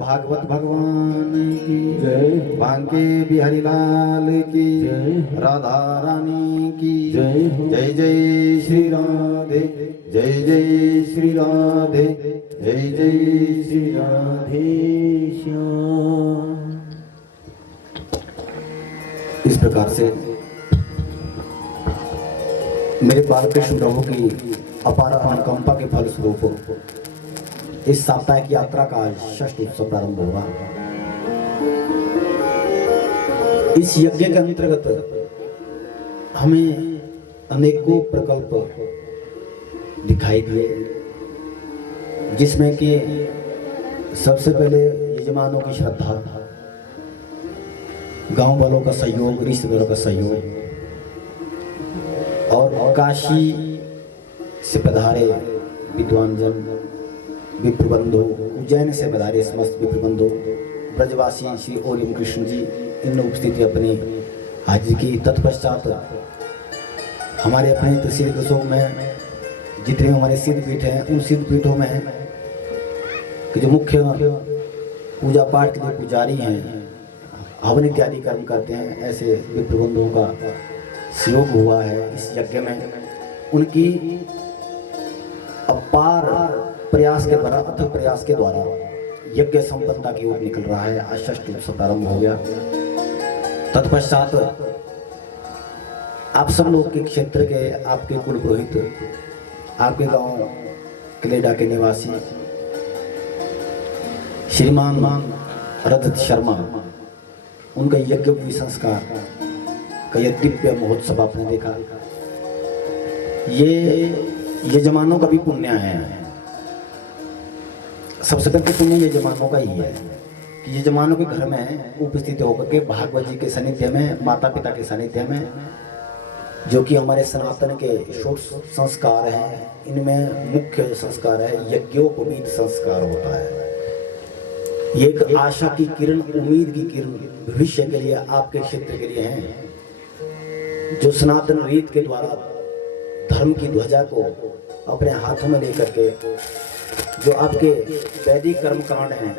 भागवत भगवान की जय, बांके बिहारी लाल की जय, राधा रानी की जय। जय जय श्री राधे, जय जय श्री राधे, जय जय श्री राधे श्याम। इस प्रकार से मेरे बालकृष्ण प्रभु की अपार अनुकंपा के फलस्वरूप इस साप्ताहिक यात्रा का आज षष्ठ उत्सव प्रारंभ होगा। इस यज्ञ के अंतर्गत हमें अनेकों प्रकल्प दिखाई दिए, जिसमें कि सबसे पहले यजमानों की श्रद्धा, गांव वालों का सहयोग, रिश्तेदारों का सहयोग, और काशी से पधारे विद्वान जन, विप्रबंधु, उज्जैन से पधारे समस्त विप्रबंधु, ब्रजवासी श्री ओरियम कृष्ण जी, इन उपस्थिति अपनी हाजिर की। तत्पश्चात हमारे अपने तहसील कृषों में जितने हमारे सिद्ध पीठ हैं, उन सिद्ध पीठों में कि जो मुख्य पूजा पाठ के लिए पुजारी हैं, हवन इत्यादि कर्म करते हैं, ऐसे विप्रबंधुओं का सहयोग हुआ है इस यज्ञ में। उनकी अपार प्रयास के द्वारा, अथक प्रयास के द्वारा यज्ञ संपन्नता की ओर निकल रहा है। आज षष्ठ उत्सव प्रारंभ हो गया। तत्पश्चात आप सब लोग के क्षेत्र के, आपके कुल पुरोहित, आपके गांव कलेडा के निवासी श्रीमान रजत शर्मा, उनका यज्ञ संस्कार का यह दिव्य महोत्सव आपने देखा। ये यजमानों का भी पुण्य है। सबसे पहले पुण्य यजमानों का ही है कि यजमानों के घर में उपस्थित होकर के भागवत जी के सानिध्य में, माता पिता के सानिध्य में, जो कि हमारे सनातन के षोडश संस्कार हैं, इनमें मुख्य संस्कार है यज्ञोपवीत संस्कार होता है। ये एक आशा की किरण, उम्मीद की किरण भविष्य के लिए, आपके क्षेत्र के लिए है, जो सनातन रीत के द्वारा धर्म की ध्वजा को अपने हाथों में लेकर के, जो आपके वैदिक कर्मकांड हैं,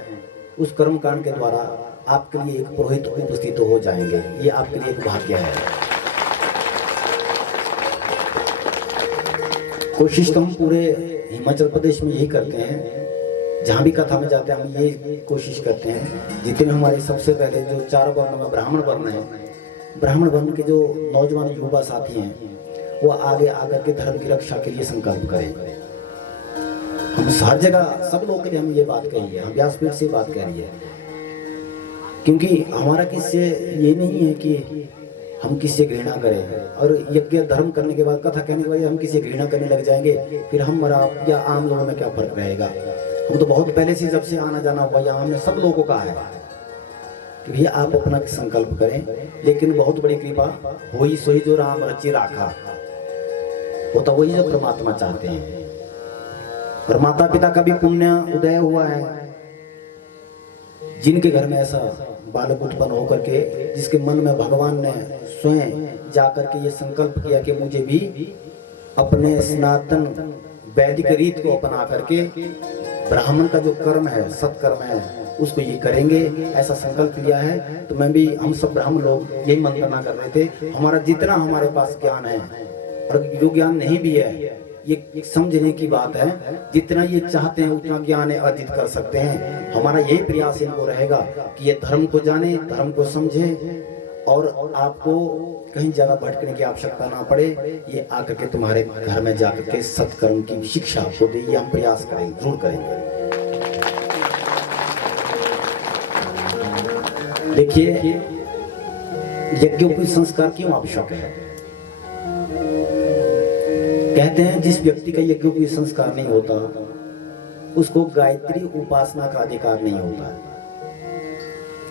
उस कर्मकांड के द्वारा आपके लिए एक पुरोहित उपस्थित हो जाएंगे। ये आपके लिए एक भाग्य है। कोशिश तो हम पूरे हिमाचल प्रदेश में यही करते हैं, जहाँ भी कथा में जाते हैं हम ये कोशिश करते हैं, जितने हमारे सबसे पहले जो 4 वर्ण में ब्राह्मण वर्ण है, ब्राह्मण वर्ण के जो नौजवान युवा साथी हैं, वो आगे आकर के धर्म की रक्षा के लिए संकल्प करें। हम हर जगह सब लोगों के लिए हम ये बात कही है, हम व्यासपीठ से बात कह रही है, क्योंकि हमारा किससे ये नहीं है कि हम किससे घृणा करें, और यज्ञ धर्म करने के बाद, कथा कहने के बाद हम किसी घृणा करने लग जाएंगे, फिर हम और आप या आम लोगों में क्या फर्क रहेगा। हम तो बहुत पहले से जब से आना जाना हुआ, यहाँ हमने सब लोगों को कहा है कि भैया आप अपना संकल्प करें, लेकिन बहुत बड़ी कृपा होई सोई जो राम रचि राखा, वो तो वही जो परमात्मा चाहते हैं। और माता पिता का भी पुण्य उदय हुआ है, जिनके घर में ऐसा बालक उत्पन्न होकर के, जिसके मन में भगवान ने स्वयं जाकर के ये संकल्प किया कि मुझे भी अपने सनातन वैदिक रीत को अपना करके ब्राह्मण का जो कर्म है, सत्कर्म है, उसको ये करेंगे, ऐसा संकल्प लिया है। तो मैं भी, हम सब ब्राह्मण लोग यही मंत्रणा कर रहे थे। हमारा जितना हमारे पास ज्ञान है, और जो ज्ञान नहीं भी है, ये समझने की बात है, जितना ये चाहते हैं उतना ज्ञान अर्जित कर सकते हैं। हमारा यही प्रयास इनको रहेगा कि ये धर्म को जाने, धर्म को समझे, और आपको कहीं जगह भटकने की आवश्यकता ना पड़े। ये आकर के तुम्हारे घर में जाकर के सत्कर्म की शिक्षा आपको दे, ये हम प्रयास करेंगे, जरूर करेंगे। देखिए, यज्ञोपवीत संस्कार क्यों आवश्यक है? कहते हैं जिस व्यक्ति का यज्ञोपवीत संस्कार नहीं होता, उसको गायत्री उपासना का अधिकार नहीं होता है।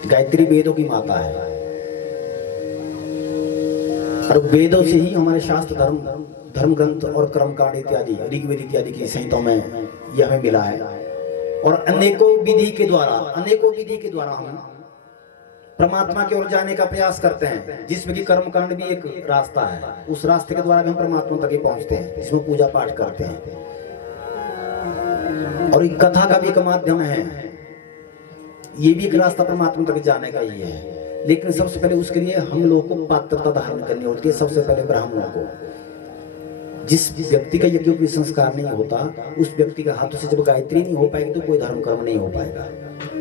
गायत्री वेदों की माता है और वेदों से ही हमारे शास्त्र धर्म ग्रंथ और कर्मकांड इत्यादि ऋग्वेद इत्यादि की संहिताओं में यह हमें मिला है। और अनेकों विधि के द्वारा हम परमात्मा की ओर जाने का प्रयास करते हैं, जिसमें कि कर्मकांड भी एक रास्ता है। उस रास्ते के द्वारा हम परमात्मा तक ही पहुंचते हैं, जिसमें पूजा पाठ करते हैं। और एक कथा का भी एक माध्यम है, ये भी एक रास्ता परमात्मा तक जाने का ही है। लेकिन सबसे पहले उसके लिए हम लोगों को पात्रता धारण करनी होती है। सबसे पहले ब्राह्मणों को, जिस व्यक्ति का यज्ञोपवीत संस्कार नहीं होता, उस व्यक्ति के हाथों से जब गायत्री नहीं हो पाएगी तो कोई धर्म कर्म नहीं हो पाएगा,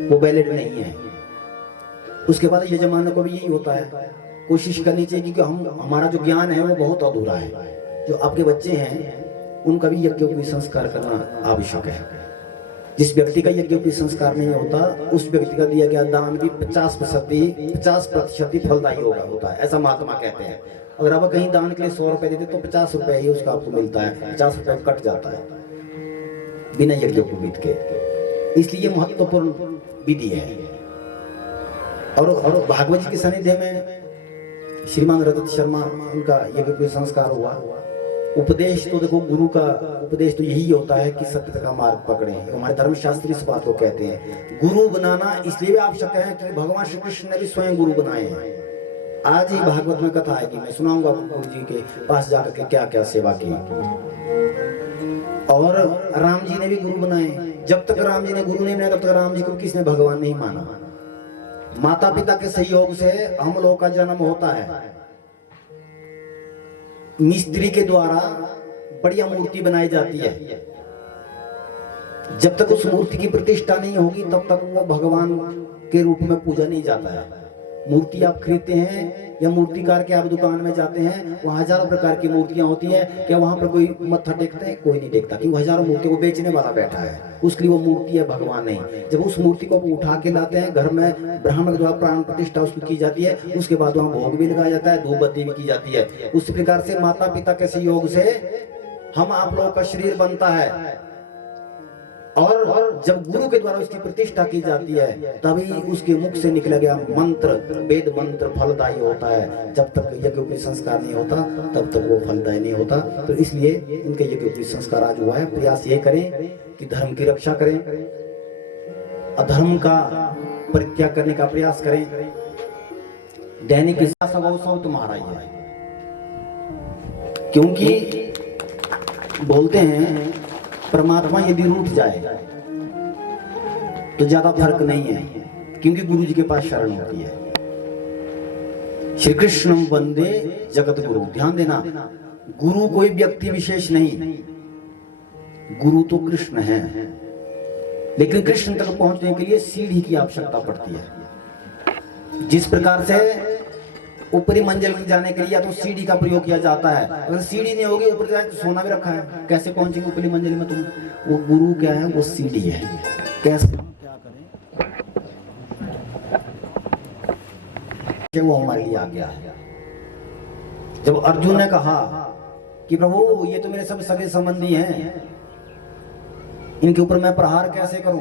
वो वैलिड नहीं है। उसके बाद यजमानों को भी यही होता है, कोशिश करनी चाहिए, क्योंकि हमारा जो ज्ञान है वो बहुत अधूरा है। जो आपके बच्चे हैं उनका भी यज्ञोपवीत संस्कार करना आवश्यक है। जिस व्यक्ति का यज्ञोपवीत संस्कार नहीं होता, उस व्यक्ति का दिया गया दान भी 50% फलदायी होता है, ऐसा महात्मा कहते हैं। अगर आप कहीं दान के लिए 100 रुपए देते तो 50 रुपए ही उसका आपको मिलता है, 50 रुपए कट जाता है बिना यज्ञोपवीत के। इसलिए महत्वपूर्ण विधि है। और भागवत जी के सानिध्य में श्रीमान रजत शर्मा, उनका यज्ञोपवीत संस्कार हुआ। उपदेश तो देखो, गुरु का उपदेश तो यही होता है कि सत्य का मार्ग पकड़े। हमारे धर्मशास्त्री इस बात को कहते हैं। गुरु बनाना इसलिए भी आवश्यक है कि भगवान श्री कृष्ण ने भी स्वयं गुरु बनाए हैं। आज ही भागवत में कथा है कि मैं सुनाऊंगा गुरु जी के पास जाकर के क्या क्या सेवा की। और राम जी ने भी गुरु बनाए। जब तक राम जी ने गुरु नहीं बनाया तब तक राम जी को किसने भगवान नहीं माना। माता पिता के सहयोग से हम लोगों का जन्म होता है। मिस्त्री के द्वारा बढ़िया मूर्ति बनाई जाती है। जब तक उस मूर्ति की प्रतिष्ठा नहीं होगी तब तक वो भगवान के रूप में पूजा नहीं जाता है। मूर्ति आप खरीदते हैं या मूर्तिकार के आप दुकान में जाते हैं, वहां हजारों प्रकार की मूर्तियां होती हैं। क्या वहां पर कोई मत्था टेकता है? कोई नहीं टेकता, क्योंकि हजारों मूर्तियों को बेचने वाला बैठा है। उसके लिए वो मूर्ति है, भगवान नहीं। जब उस मूर्ति को उठा के लाते हैं घर में, ब्राह्मण के द्वारा प्राण प्रतिष्ठा उसकी की जाती है। उसके बाद वहां भोग भी लगाया जाता है, धूप बत्ती भी की जाती है। उस प्रकार से माता पिता के सहयोग से हम आप लोगों का शरीर बनता है। और जब गुरु के द्वारा उसकी प्रतिष्ठा की जाती है तभी उसके मुख से निकला गया मंत्र, वेद मंत्र फलदायी होता है। जब तक यज्ञोपवीत संस्कार नहीं होता तब तक वो फलदायी नहीं होता। तो इसलिए इनके यज्ञोपवीत संस्कार आज हुआ है। प्रयास ये करें कि धर्म की रक्षा करें, अधर्म का परित्याग करने का प्रयास करें। दैनिक उत्सव तुम्हारा ही है, क्योंकि बोलते हैं परमात्मा यदि रूठ जाए तो ज्यादा फर्क नहीं है, क्योंकि गुरु जी के पास शरण होती है। श्री कृष्ण वंदे जगत गुरु। ध्यान देना, गुरु कोई व्यक्ति विशेष नहीं, गुरु तो कृष्ण है। लेकिन कृष्ण तक पहुंचने के लिए सीढ़ी की आवश्यकता पड़ती है। जिस प्रकार से ऊपरी मंजिल जाने के लिए या तो सीढ़ी का प्रयोग किया जाता है। अगर सीढ़ी नहीं होगी ऊपर जाए तो सोना भी रखा है, कैसे पहुंचेंगे ऊपरी मंजिल में तुम? वो गुरु क्या है? वो सीढ़ी है। कैसे क्या करें वो हमारे लिए आ गया है। जब अर्जुन ने कहा कि प्रभु ये तो मेरे सब सगे संबंधी हैं, इनके ऊपर मैं प्रहार कैसे करूं?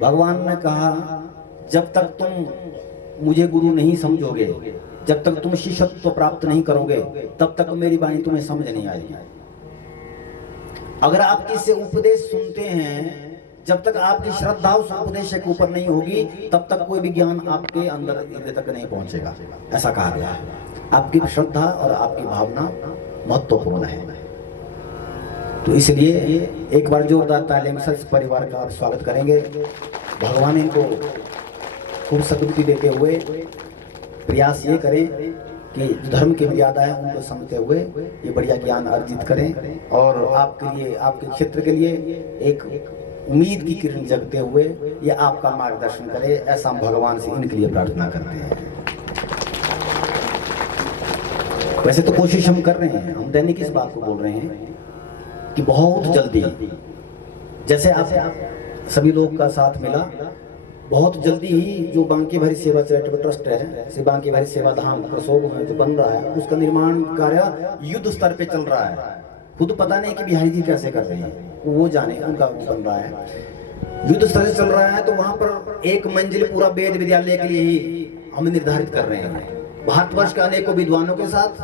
भगवान ने कहा जब तक तुम मुझे गुरु नहीं समझोगे, जब तक तुम शिष्यत्व प्राप्त नहीं करोगे, तब तक मेरी वाणी तुम्हें समझ नहीं आएगी। अगर आप किसी उपदेश सुनते हैं, जब तक आपकी श्रद्धा उस उपदेश के ऊपर नहीं होगी तब तक कोई भी ज्ञान आपके अंदर हृदय तक नहीं पहुंचेगा। ऐसा कहा गया है। आपकी श्रद्धा और आपकी भावना महत्वपूर्ण है। तो इसलिए एक बार जोरदार तालियों में सच परिवार का स्वागत करेंगे। भगवान इनको खूब सद्बुद्धि देते हुए प्रयास ये करें कि धर्म की मर्यादा है उनको समझते हुए ये बढ़िया ज्ञान अर्जित करें और आपके लिए, आपके क्षेत्र के लिए एक उम्मीद की किरण जगते हुए ये आपका मार्गदर्शन करे। ऐसा हम भगवान से इनके लिए प्रार्थना करते हैं। वैसे तो कोशिश हम कर रहे हैं, हम दैनिक इस बात को बोल रहे हैं कि बहुत जल्दी, जैसे आप सभी लोग का साथ मिला, बहुत जल्दी ही जो बांके बिहारी सेवा चैरिटेबल ट्रस्ट है, श्री बांके बिहारी सेवा धाम करसोग में जो बन रहा है, उसका निर्माण कार्य युद्ध स्तर पे चल रहा है। खुद पता नहीं कि बिहारी जी कैसे कर रहे हैं, वो जाने, उनका बन रहा है। युद्ध स्तर चल रहा है तो वहां पर एक मंजिल पूरा वेद विद्यालय के लिए ही हम निर्धारित कर रहे हैं। भारतवर्ष के अनेकों विद्वानों के साथ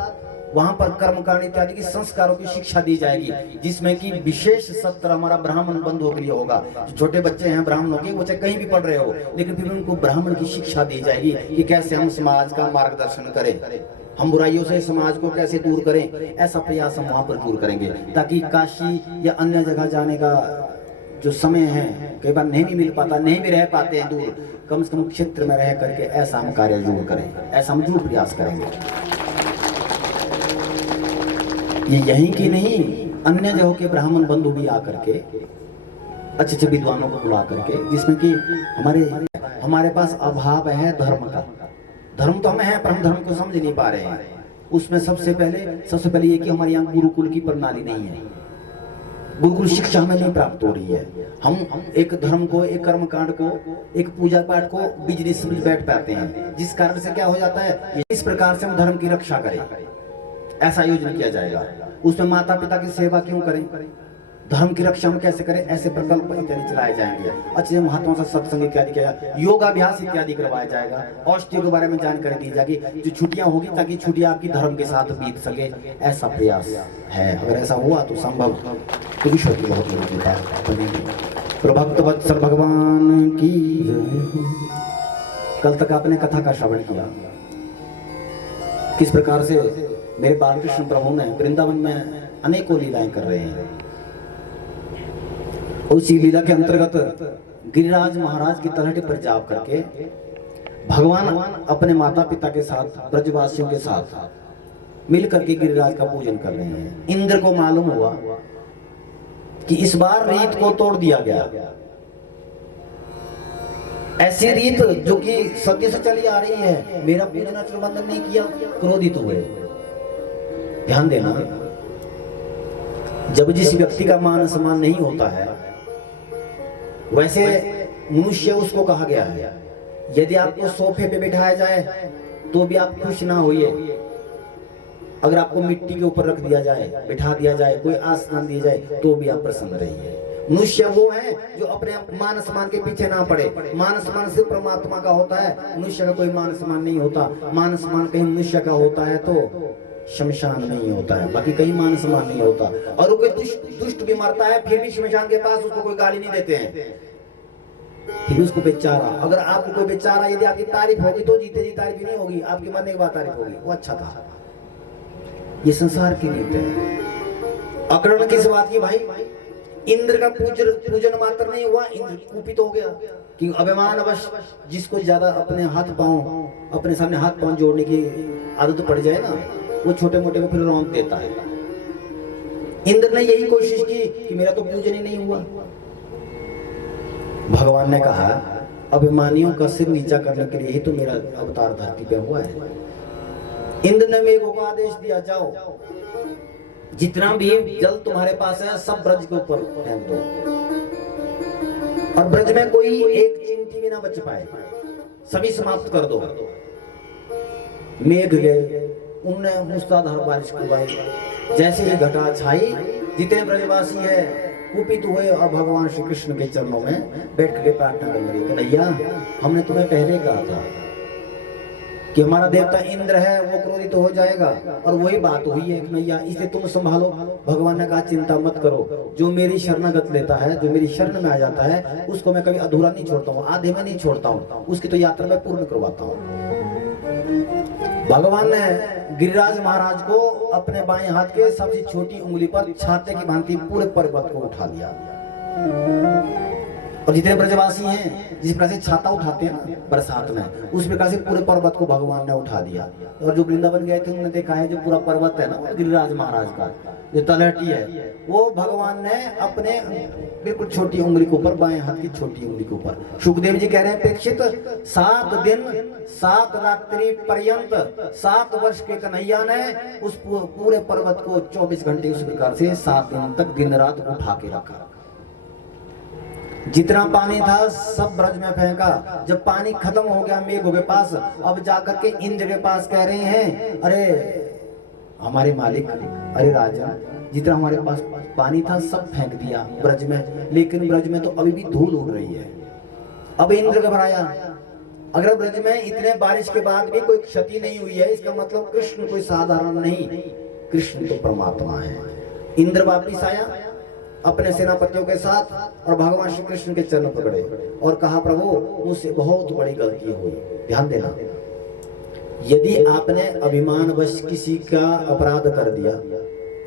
वहां पर कर्मकांड इत्यादि की संस्कारों की शिक्षा दी जाएगी, जिसमें कि विशेष सत्र हमारा ब्राह्मण बंधुओं के लिए होगा। जो छोटे बच्चे हैं ब्राह्मणों के, वो चाहे कहीं भी पढ़ रहे हो, लेकिन फिर उनको ब्राह्मण की शिक्षा दी जाएगी कि कैसे हम समाज का मार्गदर्शन करें, हम बुराइयों से समाज को कैसे दूर करें। ऐसा प्रयास हम वहां पर दूर करेंगे, ताकि काशी या अन्य जगह जाने का जो समय है कई बार नहीं भी मिल पाता, नहीं भी रह पाते हैं दूर, कम से कम क्षेत्र में रह करके ऐसा हम कार्य जरूर करें, ऐसा हम जरूर प्रयास करेंगे। ये यहीं की नहीं, अन्य जगहों के ब्राह्मण बंधु भी आकर के अच्छे अच्छे विद्वानों को बुला करके, जिसमें कि हमारे पास अभाव है धर्म का। धर्म तो हमें है पर हम धर्म को समझ नहीं पा रहे हैं। उसमें सबसे पहले ये कि हमारे यहाँ गुरुकुल की प्रणाली नहीं है, गुरुकुल शिक्षा हमें नहीं प्राप्त हो रही है। हम एक धर्म को, एक कर्म कांड को, एक पूजा पाठ को बिजनेस समझ बैठ पाते हैं, जिस कारण से क्या हो जाता है, इस प्रकार से हम धर्म की रक्षा करें, ऐसा आयोजन किया जाएगा। उसमें माता पिता की सेवा क्यों करें, धर्म की रक्षा हम कैसे करें, ऐसे प्रकल्प इत्यादि चलाए जाएंगे। अच्छे महात्माओं से सत्संग इत्यादि किया जाएगा, योगाभ्यास इत्यादि करवाया जाएगा, औषधियों के बारे में जानकारी दी जाएगी, जो छुट्टियां होगी ताकि छुट्टियां आपकी धर्म के साथ बीत सके, ऐसा प्रयास है। अगर ऐसा हुआ तो संभव, तो ईश्वर की बहुत बड़ी कृपा बनेगी। प्रभक्त वत्सल भगवान की। कल तक आपने कथा का श्रवण किया, किस प्रकार से मेरे बालकृष्ण प्रभु ने वृंदावन में अनेकों लीलाएं कर रहे हैं। उसी लीला के अंतर्गत गिरिराज महाराज की तलहटी पर जाप करके भगवान अपने माता पिता के साथ, ब्रजवासियों के साथ मिल करके गिरिराज का पूजन कर रहे हैं। इंद्र को मालूम हुआ कि इस बार रीत को तोड़ दिया गया, ऐसी रीत जो कि सदी से चली आ रही है, मेरा पूजन आचरण बंधन नहीं किया, क्रोधित हुए। ध्यान देना, जब जिस व्यक्ति का मान सम्मान नहीं होता है, वैसे मनुष्य उसको कहा गया है। यदि आपको सोफे पे बिठाया जाए तो भी आप खुश ना होइए, अगर आपको मिट्टी के ऊपर रख दिया जाए, बिठा दिया जाए, कोई आसन दिया जाए, तो भी आप प्रसन्न रहिए। मनुष्य वो है जो अपने मान सम्मान के पीछे ना पड़े। मान सम्मान सिर्फ परमात्मा का होता है, मनुष्य का कोई मान सम्मान नहीं होता। मान सम्मान कहीं मनुष्य का होता है तो शमशान नहीं होता है, बाकी कहीं मान सम्मान नहीं होता। और कोई दुष्ट भी मरता है फिर भी शमशान के पास उसको कोई गाली नहीं देते हैं, फिर उसको बेचारा। अगर आपको कोई बेचारा, यदि आपकी तारीफ होगी तो जीते जी तारीफ नहीं होगी, आपके मरने के बाद तारीफ होगी, वो अच्छा था। ये संसार की रीत है। अकरण किस बात की भाई, इंद्र का पूजन मात्र नहीं हुआ, इंद्र कुपित हो गया कि अभिमानवश जिसको ज्यादा अपने हाथ पांव, अपने सामने हाथ पांव जोड़ने की आदत पड़ जाए ना, वो छोटे मोटे को फिर रौंद देता है। इंद्र ने यही कोशिश की कि मेरा तो पूजन ही नहीं हुआ। भगवान ने कहा, अभिमानियों का सिर नीचा करने के लिए ही तो मेरा अवतार धरती पे हुआ है। इंद्र ने मेघों को आदेश दिया, जाओ जितना भी जल तुम्हारे पास है सब ब्रज के ऊपर फेंक दो, और ब्रज में कोई एक चिंटी भी ना बच पाए, सभी समाप्त कर दो। मेघ गए, उनने मूसलाधार बारिश करवाई। जैसे ही घटा छाई, जितने ब्रजवासी है कुपित हुए और भगवान श्री कृष्ण के चरणों में बैठ के प्रार्थना कर रही, कन्हैया हमने तुम्हें पहले कहा था कि हमारा देवता इंद्र है, वो क्रोधित तो हो जाएगा, और वही बात हुई है कन्हैया, इसलिए तुम संभालो। भगवान ने कहा, चिंता मत करो, जो मेरी शरणगत लेता है, जो मेरी शरण में आ जाता है, उसको मैं कभी अधूरा नहीं छोड़ता हूँ, आधे में नहीं छोड़ता हूँ, उसकी तो यात्रा मैं पूर्ण करवाता हूँ। भगवान ने गिरिराज महाराज को अपने बाएं हाथ के सबसे छोटी उंगली पर छाते की भांति पूरे पर्वत को उठा लिया, और जितने ब्रजवासी हैं जिस प्रकार से छाता उठाते हैं ना बरसात में, उस प्रकार से पूरे पर्वत को भगवान ने उठा दिया। और जो वृंदावन गए थे उन्होंने देखा है, जो पूरा पर्वत है ना गिरिराज महाराज का जो तलहटी है, वो भगवान ने अपने बिल्कुल छोटी उंगली के ऊपर, बाएं हाथ की छोटी उंगली के ऊपर। सुखदेव जी कह रहे हैं, प्रेक्षित 7 दिन 7 रात्रि पर्यंत 7 वर्ष के कन्हैया ने उस पूरे पर्वत को 24 घंटे उस प्रकार से 7 दिन तक दिन रात उठा के रखा। जितना पानी था सब ब्रज में फेंका। जब पानी खत्म हो गया मेघों के पास, अब जाकर के इंद्र के पास कह रहे हैं, अरे हमारे मालिक अरे राजा, जितना हमारे पास पानी था सब फेंक दिया ब्रज में, लेकिन ब्रज में तो अभी भी धूल उड़ रही है। अब इंद्र घबराया, अगर ब्रज में इतने बारिश के बाद भी कोई क्षति नहीं हुई है, इसका मतलब कृष्ण कोई साधारण नहीं, कृष्ण तो परमात्मा है। इंद्र वापिस आया अपने सेनापतियों के साथ और भगवान श्री कृष्ण के चरण पकड़े और कहा, प्रभु मुझसे बहुत बड़ी गलती हुई। ध्यान देना, यदि आपने अभिमानवश किसी का अपराध कर दिया,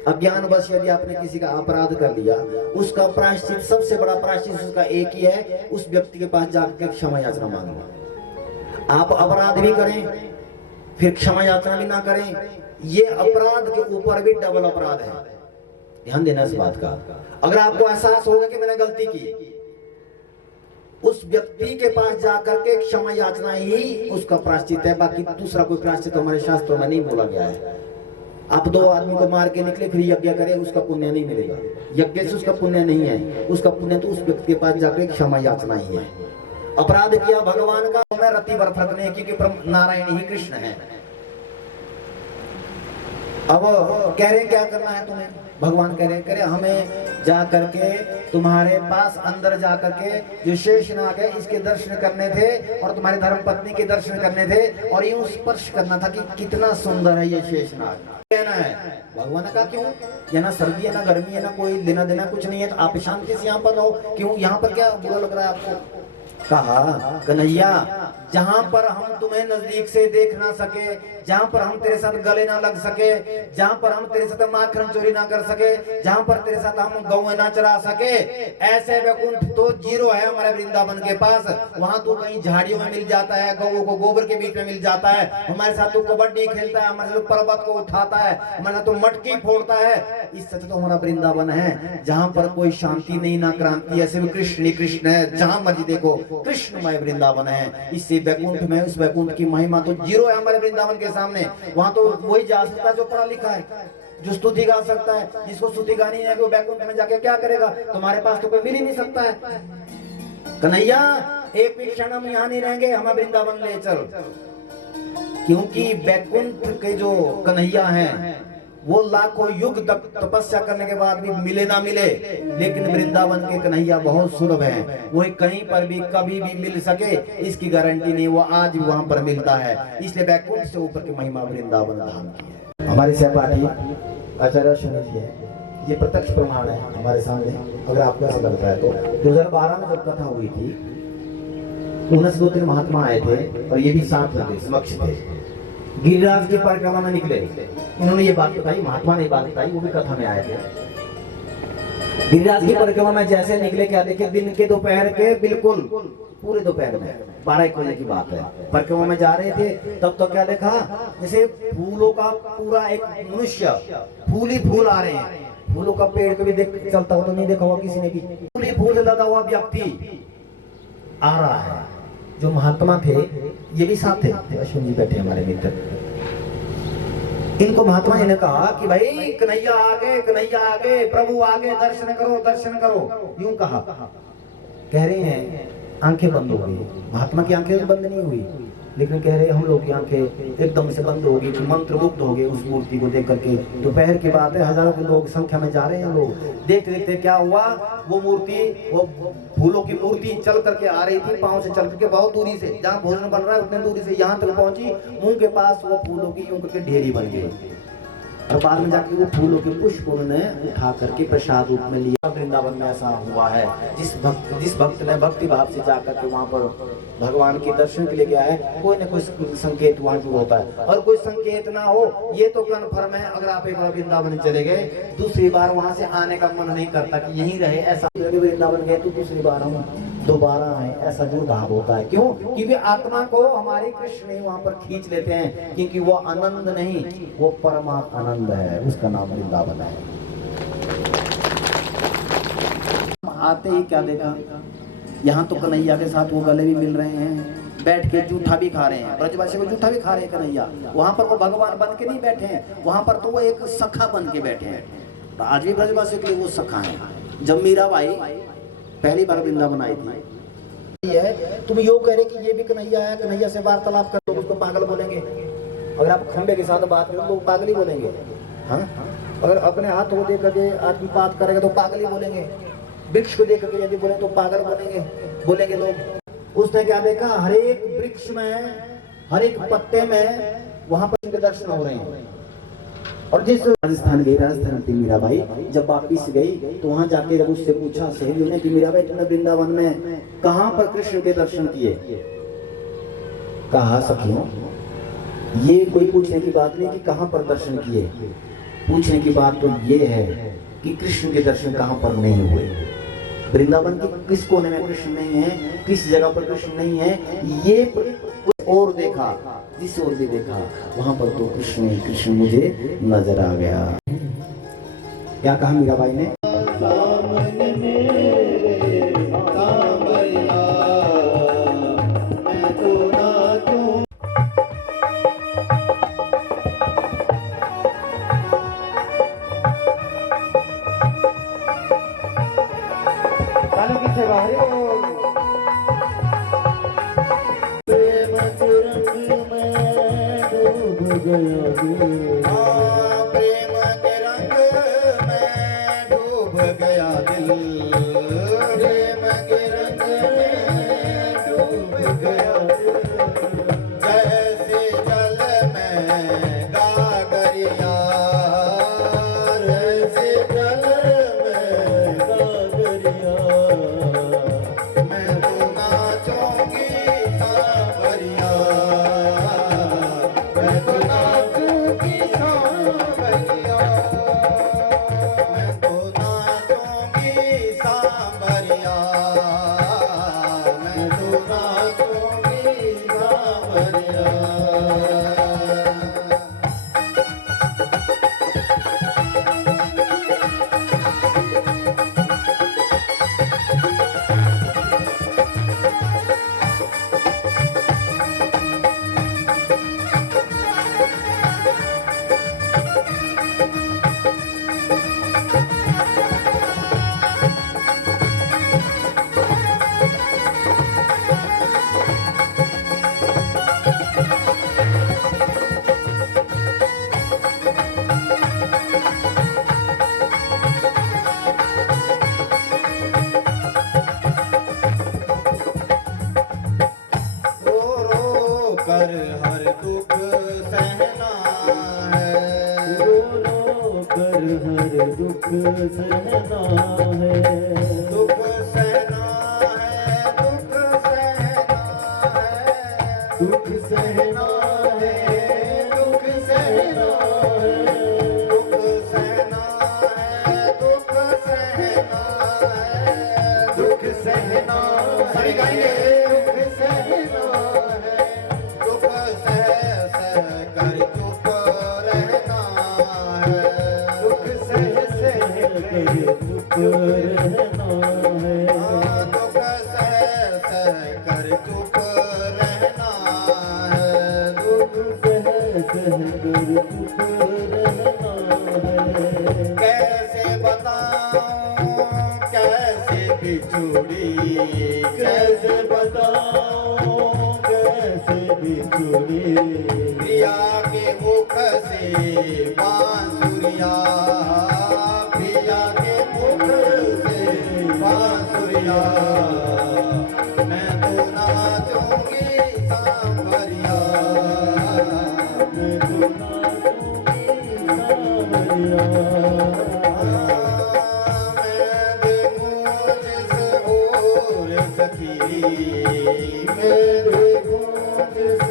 अज्ञानवश यदि आपने किसी का अपराध कर लिया, उसका प्रायश्चित, सबसे बड़ा प्रायश्चित उसका एक ही है, उस व्यक्ति के पास जाकर क्षमा याचना मांगना। आप अपराध भी करें फिर क्षमा याचना भी ना करें, ये अपराध के ऊपर भी डबल अपराध है। ध्यान देना इस बात का। अगर आपको एहसास होगा कि मैंने गलती की, उस व्यक्ति के पास जाकर के क्षमा याचना ही उसका प्रायश्चित है, बाकी दूसरा कोई प्रायश्चित हमारे शास्त्रों में नहीं बोला गया है। आप दो आदमी को मार के निकले फिर यज्ञ करें, उसका पुण्य नहीं मिलेगा, यज्ञ से उसका पुण्य नहीं है, उसका पुण्य तो उस व्यक्ति के पास जाकर क्षमा याचना ही है। अपराध किया भगवान का, मैं रति भर फर्क नहीं, क्योंकि नारायण ही कृष्ण है। अब कह रहे क्या करना है तुम्हें, भगवान कह रहे हमें जा करके तुम्हारे पास अंदर जा करके जो शेषनाग है इसके दर्शन करने थे और तुम्हारी धर्म पत्नी के दर्शन करने थे और यूं स्पर्श करना था कि कितना सुंदर है ये शेषनाग। कहना है भगवान ने कहा क्यों, ये ना सर्दी है ना गर्मी है ना कोई लेना देना कुछ नहीं है, तो आप शांति से यहाँ पर रहो, क्यों यहाँ पर क्या बुरा लग रहा है आपको। कहा कन्हैया, जहां पर हम तुम्हें नजदीक से देख ना सके, जहां पर हम तेरे साथ गले ना लग सके, जहां पर हम तेरे साथ माखन चोरी ना कर सके, जहां पर तेरे साथ हम गौ ना चरा सके, ऐसे वैकुंठ तो जीरो है हमारे वृंदावन के पास। वहां तो कहीं झाड़ियों में मिल जाता है, गौ को गोबर के बीच में मिल जाता है, हमारे साथ तो कबड्डी खेलता है, हमारे साथ पर्वत को उठाता है, हमारे साथ तो मटकी फोड़ता है। इस सच तो हमारा वृंदावन है जहां पर कोई शांति नहीं ना क्रांति है, सिर्फ कृष्ण ही कृष्ण है। जहां मर्जी देखो कृष्णमय वृंदावन है। इससे वैकुंठ में, उस वैकुंठ की महिमा तो जीरो है हमारे वृंदावन के सामने। वहां तो वही जा सकता है जो पढ़ा लिखा है, जो स्तुति गा सकता है। जिसको स्तुति गानी है वो वैकुंठ में जाके क्या करेगा, तुम्हारे पास तो कोई मिल ही नहीं सकता है। कन्हैया, एक भी क्षण हम यहाँ नहीं रहेंगे, हमें वृंदावन ले चल, क्योंकि वैकुंठ के जो कन्हैया हैं वो लाखों युग तक तपस्या करने के बाद भी मिले ना मिले, लेकिन वृंदावन के कन्हैया बहुत सुलभ है। वो कहीं पर भी कभी भी मिल सके इसकी गारंटी नहीं, वो आज भी वहां पर मिलता है। इसलिए वैकुंठ से ऊपर की महिमा वृंदावन धाम की है। हमारे सहपाठी आचार्य सुनी जी है, ये प्रत्यक्ष प्रमाण है हमारे सामने। अगर आपको ऐसा लगता है तो 2012 में जब कथा हुई थी, 19-2-3 महात्मा आए थे और ये भी साथ थे, समक्ष थे। गिरिराज की परिक्रमा में निकले, इन्होंने ये बात बताई, महात्मा ने बात बताई, वो भी कथा में आए थे। गिरिराज की परिक्रमा में जैसे निकले, क्या देखे, दिन के दोपहर के बिल्कुल पूरे दोपहर में 12-1 बजे की बात है, परिक्रमा में जा रहे थे। तब तो क्या देखा, जैसे फूलों का पूरा एक मनुष्य, फूल ही फूल आ रहे हैं, फूलों का पेड़ कभी देख चलता हो तो नहीं देखा हुआ किसी ने भी, फूल ही फूल लगा हुआ व्यक्ति आ रहा है। जो महात्मा थे ये भी साथ थे, अश्विन जी बैठे हमारे मित्र। इनको महात्मा जी ने कहा कि भाई कन्हैया आगे, कन्हैया आगे, प्रभु आगे, दर्शन करो, दर्शन करो। यूं कहा, कह रहे हैं आंखें बंद हो गई। महात्मा की आंखें बंद नहीं हुई, लेकिन कह रहे हम लोग की आंखें एकदम से बंद हो गई, मंत्र मुग्ध हो गए उस मूर्ति को देख करके। दोपहर की बात है, हजारों के लोग संख्या में जा रहे हैं लोग। देखते देखते क्या हुआ, वो मूर्ति, वो फूलों की मूर्ति चल करके आ रही थी, पांव से चल करके बहुत दूरी से, जहाँ भोजन बन रहा है उतनी दूरी से यहाँ तक पहुंची। मुंह के पास वो फूलों की यूं करके ढेरी बन गई और बाद में जाके वो फूलों के पुष्प उन्होंने उठा करके प्रसाद रूप में लिया। वृंदावन में ऐसा हुआ है, जिस भक्त ने भक्ति भाव से जाकर के वहाँ पर भगवान के दर्शन के लिए गया है, कोई न कोई संकेत वहाँ जरूर होता है। और कोई संकेत ना हो ये तो कन्फर्म है, अगर आप एक बार वृंदावन चले गए, दूसरी बार वहाँ से आने का मन नहीं करता कि यहीं रहे। ऐसा वृंदावन गए तो दूसरी बार हम दोबारा आए, ऐसा जो भाव होता है। क्यों? क्योंकि आत्मा को हमारे कृष्ण ही वहाँ पर खींच लेते हैं, क्योंकि वो आनंद नहीं, वो परमा आनंद है, उसका नाम वृंदावन है। आते ही क्या देखा, यहाँ तो कन्हैया के साथ वो गले भी मिल रहे हैं, बैठ के जूठा भी खा रहे हैं, ब्रजवासी को जूठा भी खा रहे हैं कन्हैया। वहाँ पर वो भगवान बन के नहीं बैठे हैं, वहाँ पर तो वो एक सखा बन के बैठे हैं। तो आज भी ब्रजवासी के लिए वो सखा है। जब मीराबाई पहली बार वृंदावन आई थी, है तुम यो कह रहे कि ये भी कन्हैया है, कन्हैया से वार्तालाप कर, लोग उसको पागल बोलेंगे। अगर आप खंबे के साथ बात करो लोग पागल ही बोलेंगे। हाँ, अगर अपने हाथ को देख करके आदमी बात करेगा तो पागल ही बोलेंगे, वृक्ष को देख करके यदि बोले तो पागल बोलेंगे लोग। उसने क्या देखा, हर एक वृक्ष में, हर एक पत्ते में वहां पर उनके दर्शन हो रहे हैं। और जिस राजस्थान गई, राजस्थान की मीराबाई जब वापिस गई तो वहां जाके जब उससे पूछा सहेलियों ने कि मीराबाई तुमने वृंदावन में कहां पर कृष्ण के दर्शन किए? कहा सखियों, ये कोई पूछने की बात नहीं कि कहां पर दर्शन किए, पूछने की बात तो ये है कि कृष्ण के दर्शन कहां पर नहीं हुए। वृंदावन के किस कोने में कृष्ण नहीं है, किस जगह पर कृष्ण नहीं है, ये और देखा, जिस ओर भी देखा वहां पर तो कृष्ण ही कृष्ण मुझे नजर आ गया। क्या कहा मीराबाई ने? प्रेम के रंग में डूब गया दिल, प्रेम के रंग में डूब गया दिल, जैसे जल में गागरिया, जैसे जल में गागरिया, मैं तो नाचूंगी सांवरिया, मैं तो नाचूंगी सांवरिया, मैं तो नाचूंगी सांवरिया, मैं तो नाचूंगी सांवरिया। कर हर दुख सहना है, रो कर हर दुख सहना है, दुख सहना है, दुख सहना है, दुख सहना है, दुख सहना है, दुख सहना है, दुख सहना है, दुख सहना सही गाएंगे, दुख सहना है, दुख सह सह कर चुप रहना है, दुख सह सह कर चुप रहना है, दुख सह सह कर चुप रहना है, दुख सह सह कर चुप रहना है। कैसे बताऊं कैसे बिछुड़ी, कैसे बताऊं कैसे बिछुड़ी, प्रिया के मुख से बांसुरिया, प्रिया के मुख से बांसुरिया, मैं तो नाचूंगी सांवरिया, मैं तो नाचूंगी सांवरिया, मैं देखूं जिस ओर सखी, मैं देखूं जिस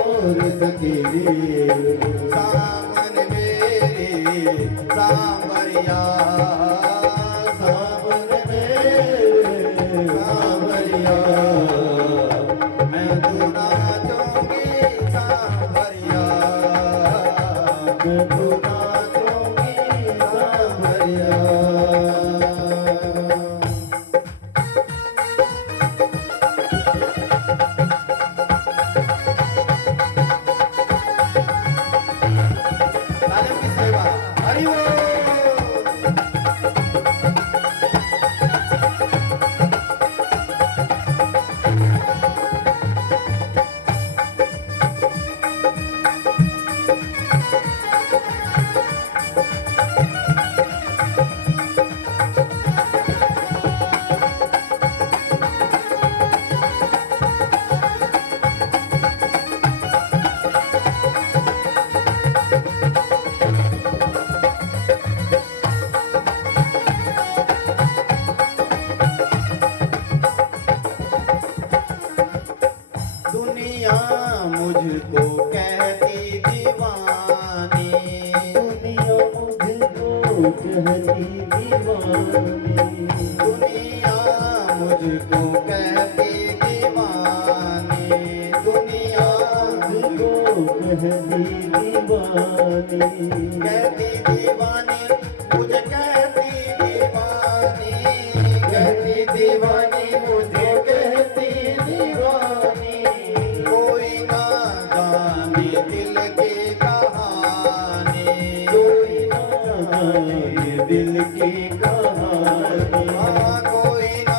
ओर सखी, सामन मेरे सांवरिया, सामन मेरे सांवरिया, मैं तो नाचूंगी सांवरिया, मैं तो नाचूंगी सांवरिया। मुझको कहती दीवानी दुनिया, मुझको कहती दीवानी, कहती दीवानी मुझे कहती दीवानी, कहती दीवानी मुझे कहती दीवानी। कोई ना जाने दिल की कहानी, कोई ना जाने दिल की कहानी, हाँ, कोई ना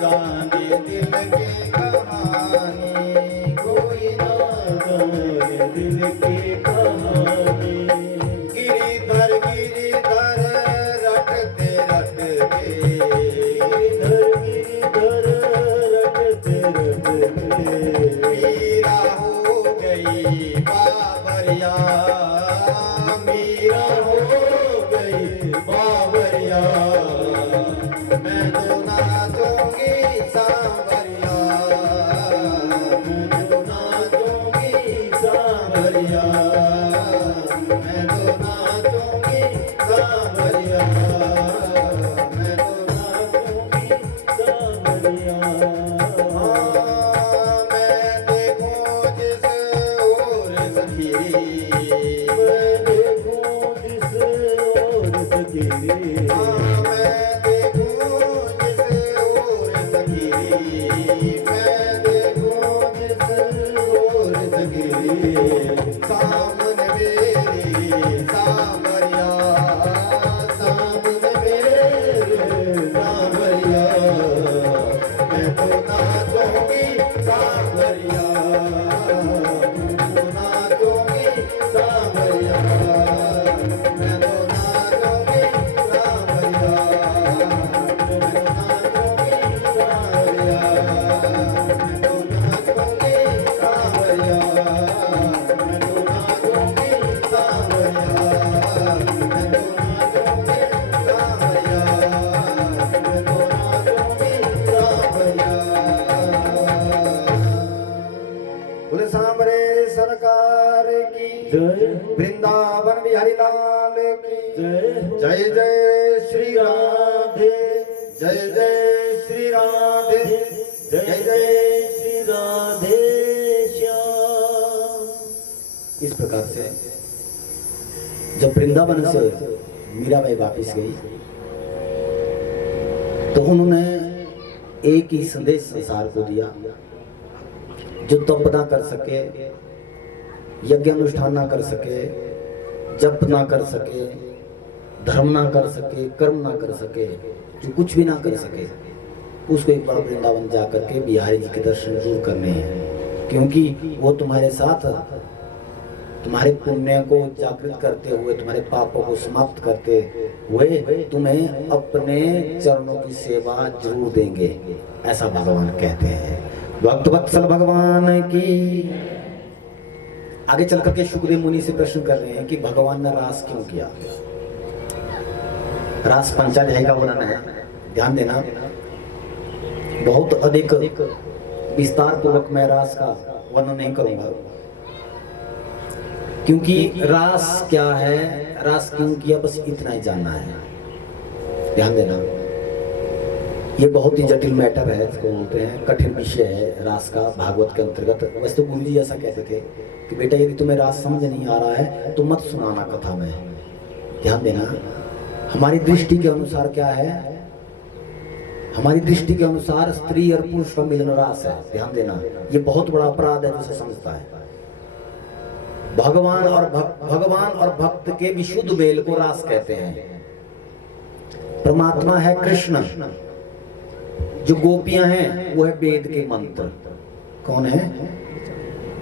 जाने दिल की कहानी, कोई ना जाने दिल की कहानी। गिरिधर गिरिधर रटते रटते, गिरिधर गिरिधर रटते रटते, मीरा हो गई बाबरिया, मीरा हो गई बाबरिया, मैं तो नाचूंगी सांवरिया, मैं तो नाचूंगी सांवरिया, मैं तो नाचूंगी सांवरिया, मैं तो नाचूंगी सावरिया। हाँ, मैं देखूं जिस ओर सखी, मैं देखूं जिस ओर सखी, हाँ, मैं देखूं जिस ओर सखी, मैं देखूं जिस ओर सखी, सामने मेरे सांवरिया, सामने मेरे सांवरिया, मैं तो नाचूंगी सांवरिया, मैं तो नाचूंगी सांवरिया, मैं तो नाचूंगी सांवरिया, मैं तो नाचूंगी सांवरिया, मैं तो नाचूंगी सांवरिया, मैं तो नाचूंगी सांवरिया, मैं तो नाचूंगी सांवरिया, मैं तो नाचूंगी सांवरिया। बोले सांवरे सरकार की जय वृंदावन बिहारी लाल की जय हो। जय जय श्री राधे, जय जय श्री राधे, जय जय श्री राधे श्याम। इस प्रकार से जब वृंदावन से मीराबाई वापिस गई तो उन्होंने एक ही संदेश संसार को दिया, जो तप ना कर सके, यज्ञ अनुष्ठान ना कर सके, जप ना कर सके, धर्म ना कर सके, कर्म ना कर सके, जो कुछ भी ना कर सके, उसको एक बार वृंदावन जाकर के बिहारी जी के दर्शन जरूर करने हैं, क्योंकि वो तुम्हारे साथ तुम्हारे पुण्य को जागृत करते हुए, तुम्हारे पापों को समाप्त करते हुए तुम्हें अपने चरणों की सेवा जरूर देंगे, ऐसा भगवान कहते हैं। भक्त वत्सल भगवान की। आगे चल करके सुखदेव मुनि से प्रश्न कर रहे हैं कि भगवान ने रास क्यों किया। रास पंचाध्याय का वर्णन है, ध्यान देना। बहुत अधिक विस्तार पूर्वक मैं रास का वर्णन नहीं करूंगा, क्योंकि रास क्या है, रास क्यों किया, बस इतना ही जानना है। ध्यान देना, ये बहुत ही जटिल मैटर है, इसको बोलते हैं कठिन विषय है रास का भागवत के अंतर्गत। वैसे तो गुरु जी ऐसा कहते थे कि बेटा यदि तुम्हें रास समझ नहीं आ रहा है तो मत सुनाना कथा में। ध्यान देना, हमारी दृष्टि के अनुसार क्या है, हमारी दृष्टि के अनुसार स्त्री और पुरुष का मिलन रास है। ध्यान देना, ये बहुत बड़ा अपराध है जिसे समझता है। भगवान और भक्त के विशुद्ध मेल को रास कहते हैं। परमात्मा है कृष्ण, जो गोपियां हैं वो है वेद के मंत्र। कौन है,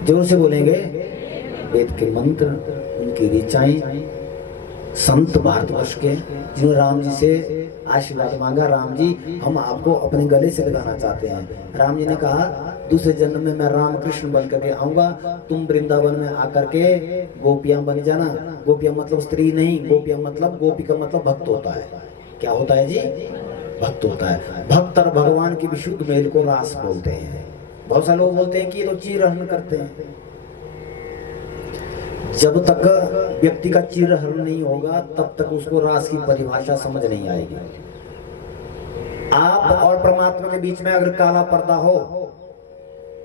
जोर से बोलेंगे, वेद के मंत्र, उनकी ऋचाएं। संत भारतवर्ष के जिन्होंने राम जी से आशीर्वाद मांगा, राम जी हम आपको अपने गले से लगाना चाहते हैं। राम जी ने कहा दूसरे जन्म में मैं राम कृष्ण बन करके आऊंगा, तुम वृंदावन में आकर के गोपियां बन जाना। गोपियां मतलब स्त्री नहीं, गोपियां मतलब, गोपी का मतलब भक्त होता है। क्या होता है जी, भक्त होता है। भक्त और भगवान की विशुद्ध मेल को रास बोलते हैं। बहुत सारे लोग बोलते हैं कि ये तो चिरहरण करते हैं। जब तक व्यक्ति का चिरहरण नहीं होगा तब तक उसको रास की परिभाषा समझ नहीं आएगी। आप और परमात्मा के बीच में अगर काला पर्दा हो